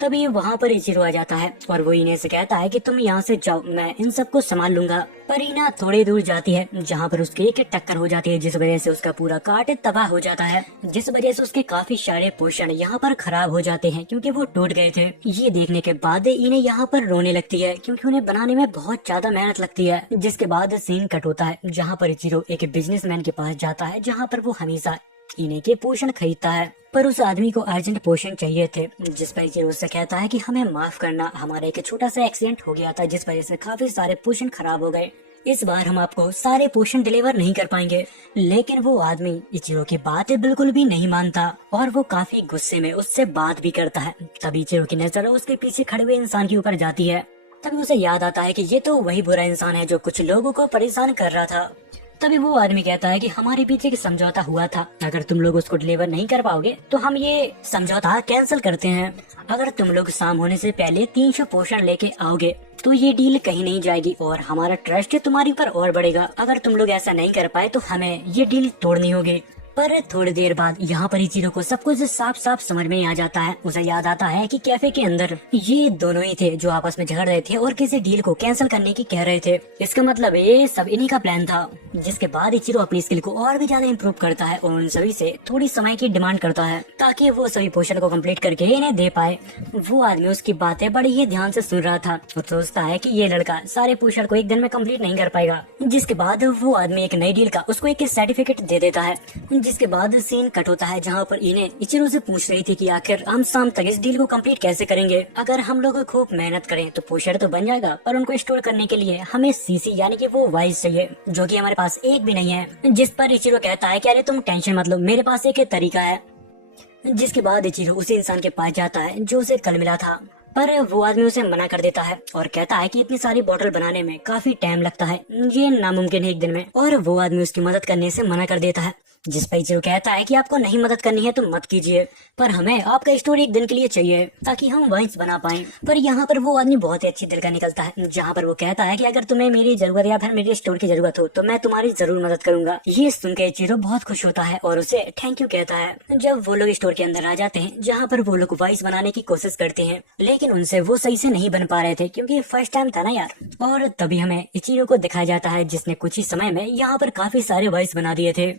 तभी वहाँ पर इचिरो आ जाता है और वो इने से कहता है कि तुम यहाँ से जाओ, मैं इन सबको संभाल लूंगा। पर ईना थोड़ी दूर जाती है जहाँ पर उसके एक टक्कर हो जाती है जिस वजह से उसका पूरा कार्ट तबाह हो जाता है। जिस वजह से उसके काफी सारे पोषण यहाँ पर खराब हो जाते हैं क्योंकि वो टूट गए थे। ये देखने के बाद इन्हें यहाँ पर रोने लगती है क्योंकि उन्हें बनाने में बहुत ज्यादा मेहनत लगती है। जिसके बाद सीन कट होता है जहाँ पर इचिरो एक बिजनेसमैन के पास जाता है जहाँ पर वो हमेशा इन्हें के पोषण खरीदता है। पर उस आदमी को अर्जेंट पोषण चाहिए थे। जिस पर इचिरो उससे कहता है कि हमें माफ करना, हमारा एक छोटा सा एक्सीडेंट हो गया था जिस वजह से काफी सारे पोषण खराब हो गए, इस बार हम आपको सारे पोषण डिलीवर नहीं कर पाएंगे। लेकिन वो आदमी इचिरो की बात बिल्कुल भी नहीं मानता और वो काफी गुस्से में उससे बात भी करता है। तभी इचिरो की नजर उसके पीछे खड़े हुए इंसान के ऊपर जाती है। तभी उसे याद आता है कि ये तो वही बुरा इंसान है जो कुछ लोगों को परेशान कर रहा था। तभी वो आदमी कहता है कि हमारे पीछे की समझौता हुआ था, अगर तुम लोग उसको डिलीवर नहीं कर पाओगे तो हम ये समझौता कैंसिल करते हैं। अगर तुम लोग शाम होने से पहले 300 पोषण लेके आओगे तो ये डील कहीं नहीं जाएगी और हमारा ट्रस्ट तुम्हारे ऊपर और बढ़ेगा। अगर तुम लोग ऐसा नहीं कर पाए तो हमें ये डील तोड़नी होगी। पर थोड़ी देर बाद यहाँ पर इचिरो को सब कुछ साफ साफ समझ में आ जाता है। उसे याद आता है कि कैफे के अंदर ये दोनों ही थे जो आपस में झगड़ रहे थे और किसी डील को कैंसिल करने की कह रहे थे। इसका मतलब ये सब इन्हीं का प्लान था। जिसके बाद इचिरो अपनी स्किल को और भी ज्यादा इम्प्रूव करता है और उन सभी से थोड़ी समय की डिमांड करता है ताकि वो सभी पोषण को कम्प्लीट करके इन्हें दे पाए। वो आदमी उसकी बातें बड़ी ही ध्यान से सुन रहा था और सोचता है कि ये लड़का सारे पोषण को एक दिन में कम्प्लीट नहीं कर पाएगा। जिसके बाद वो आदमी एक नई डील का उसको एक सर्टिफिकेट दे देता है। जिसके बाद सीन कट होता है जहाँ पर इन्हें इचिरो से पूछ रही थी कि आखिर हम शाम तक इस डील को कंप्लीट कैसे करेंगे। अगर हम लोग खूब मेहनत करें तो पोषण तो बन जाएगा, पर उनको स्टोर करने के लिए हमें सीसी यानी कि वो वाइस चाहिए जो कि हमारे पास एक भी नहीं है। जिस पर इचिरो कहता है कि अरे तुम टेंशन मत लो, मेरे पास एक तरीका है। जिसके बाद इचिरो उसी इंसान के पास जाता है जो उसे कल मिला था, पर वो आदमी उसे मना कर देता है और कहता है कि इतनी सारी बोतल बनाने में काफी टाइम लगता है, ये नामुमकिन है एक दिन में। और वो आदमी उसकी मदद करने से मना कर देता है। जिस पर इचिरो कहता है कि आपको नहीं मदद करनी है तो मत कीजिए, पर हमें आपका स्टोर एक दिन के लिए चाहिए ताकि हम वाइन्स बना पाएं। पर यहाँ पर वो आदमी बहुत ही अच्छी दिल का निकलता है, जहाँ पर वो कहता है कि अगर तुम्हें मेरी जरूरत या फिर मेरे स्टोर की जरूरत हो तो मैं तुम्हारी जरूर मदद करूंगा। ये सुन के इचिरो बहुत खुश होता है और उसे थैंक यू कहता है। जब वो लोग स्टोर के अंदर आ जाते हैं जहाँ पर वो लोग वाइस बनाने की कोशिश करते हैं, लेकिन उनसे वो सही से नहीं बन पा रहे थे क्योंकि फर्स्ट टाइम था ना यार। और तभी हमें इचिरो को दिखाया जाता है जिसने कुछ ही समय में यहाँ पर काफी सारे वाइस बना दिए थे,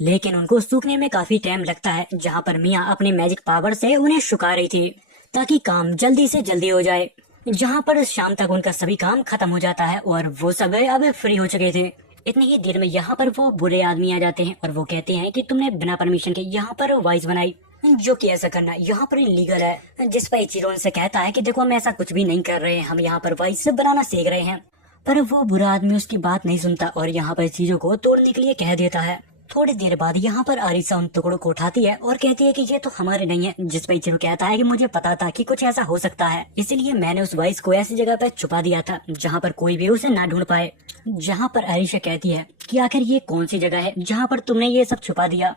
लेकिन उनको सूखने में काफी टाइम लगता है। जहाँ पर मिया अपने मैजिक पावर से उन्हें सुखा रही थी ताकि काम जल्दी से जल्दी हो जाए। जहाँ पर शाम तक उनका सभी काम खत्म हो जाता है और वो सब अब फ्री हो चुके थे। इतनी ही देर में यहाँ पर वो बुरे आदमी आ जाते हैं और वो कहते हैं कि तुमने बिना परमिशन के यहाँ पर वाइस बनाई, जो कि ऐसा करना यहाँ पर इलीगल है। जिस पर इचिरो उनसे कहता है कि देखो हम ऐसा कुछ भी नहीं कर रहे हैं, हम यहाँ पर वाइस बनाना सीख रहे हैं। पर वो बुरा आदमी उसकी बात नहीं सुनता और यहाँ पर चीजों को तोड़ने के लिए कह देता है। थोड़ी देर बाद यहाँ पर आरिसा उन टुकड़ों को उठाती है और कहती है कि ये तो हमारे नहीं है। जिस पर इचिरो कहता है कि मुझे पता था कि कुछ ऐसा हो सकता है, इसीलिए मैंने उस वाइस को ऐसी जगह पर छुपा दिया था जहाँ पर कोई भी उसे ना ढूंढ पाए। जहाँ पर आरिशा कहती है कि आखिर ये कौन सी जगह है जहाँ पर तुमने ये सब छुपा दिया।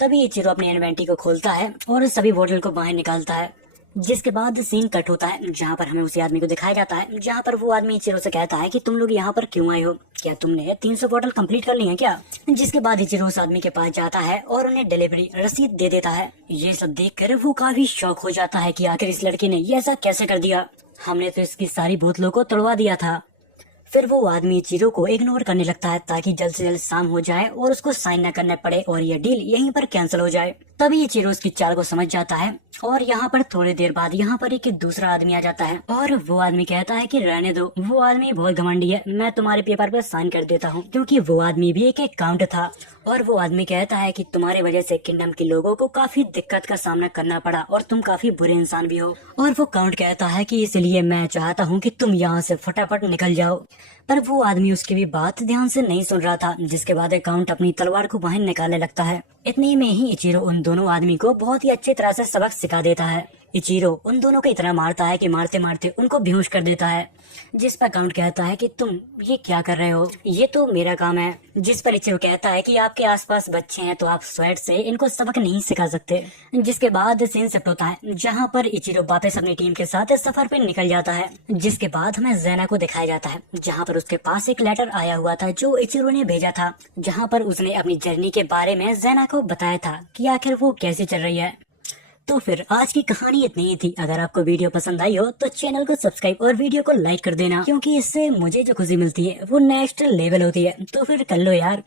तभी इचिरो अपनी इन्वेंटरी को खोलता है और सभी बोतल को बाहर निकालता है। जिसके बाद सीन कट होता है जहाँ पर हमें उसी आदमी को दिखाया जाता है, जहाँ पर वो आदमी इचिरो से कहता है कि तुम लोग यहाँ पर क्यों आए हो, क्या तुमने 300 बोतल कंप्लीट कर ली है क्या। जिसके बाद इचिरो उस आदमी के पास जाता है और उन्हें डिलीवरी रसीद दे देता है। ये सब देखकर वो काफी शॉक हो जाता है कि आखिर इस लड़के ने ये ऐसा कैसे कर दिया, हमने तो इसकी सारी बोतलों को तोड़वा दिया था। फिर वो आदमी इचिरो को इग्नोर करने लगता है ताकि जल्द से जल्द शाम हो जाए और उसको साइन न करना पड़े और ये डील यहीं पर कैंसिल हो जाए। तभी इचिरो उसकी चाल को समझ जाता है और यहाँ पर थोड़ी देर बाद यहाँ पर एक दूसरा आदमी आ जाता है और वो आदमी कहता है कि रहने दो, वो आदमी बहुत घमंडी है, मैं तुम्हारे पेपर पर साइन कर देता हूँ, क्योंकि वो आदमी भी एक अकाउंट था। और वो आदमी कहता है कि तुम्हारे वजह से किंगडम के लोगों को काफी दिक्कत का सामना करना पड़ा और तुम काफी बुरे इंसान भी हो। और वो काउंट कहता है कि इसलिए मैं चाहता हूँ कि तुम यहाँ से फटाफट निकल जाओ। पर वो आदमी उसकी भी बात ध्यान से नहीं सुन रहा था। जिसके बाद अकाउंट अपनी तलवार को बाहर निकालने लगता है। इतने में ही इचिरो उन दोनों आदमी को बहुत ही अच्छी तरह से सबक सिखा देता है। इचिरो उन दोनों को इतना मारता है कि मारते मारते उनको बेहोश कर देता है। जिस पर काउंट कहता है कि तुम ये क्या कर रहे हो, ये तो मेरा काम है। जिस पर इचिरो कहता है कि आपके आसपास बच्चे हैं तो आप स्वैट से इनको सबक नहीं सिखा सकते। जिसके बाद सीन शिफ्ट होता है जहाँ पर इचिरो वापस अपनी टीम के साथ सफर पे निकल जाता है। जिसके बाद हमें ज़ेना को दिखाया जाता है जहाँ पर उसके पास एक लेटर आया हुआ था जो इचिरो ने भेजा था, जहाँ पर उसने अपनी जर्नी के बारे में ज़ेना को बताया था कि आखिर वो कैसे चल रही है। तो फिर आज की कहानी इतनी ही थी। अगर आपको वीडियो पसंद आई हो तो चैनल को सब्सक्राइब और वीडियो को लाइक कर देना, क्योंकि इससे मुझे जो खुशी मिलती है वो नेक्स्ट लेवल होती है। तो फिर कर लो यार।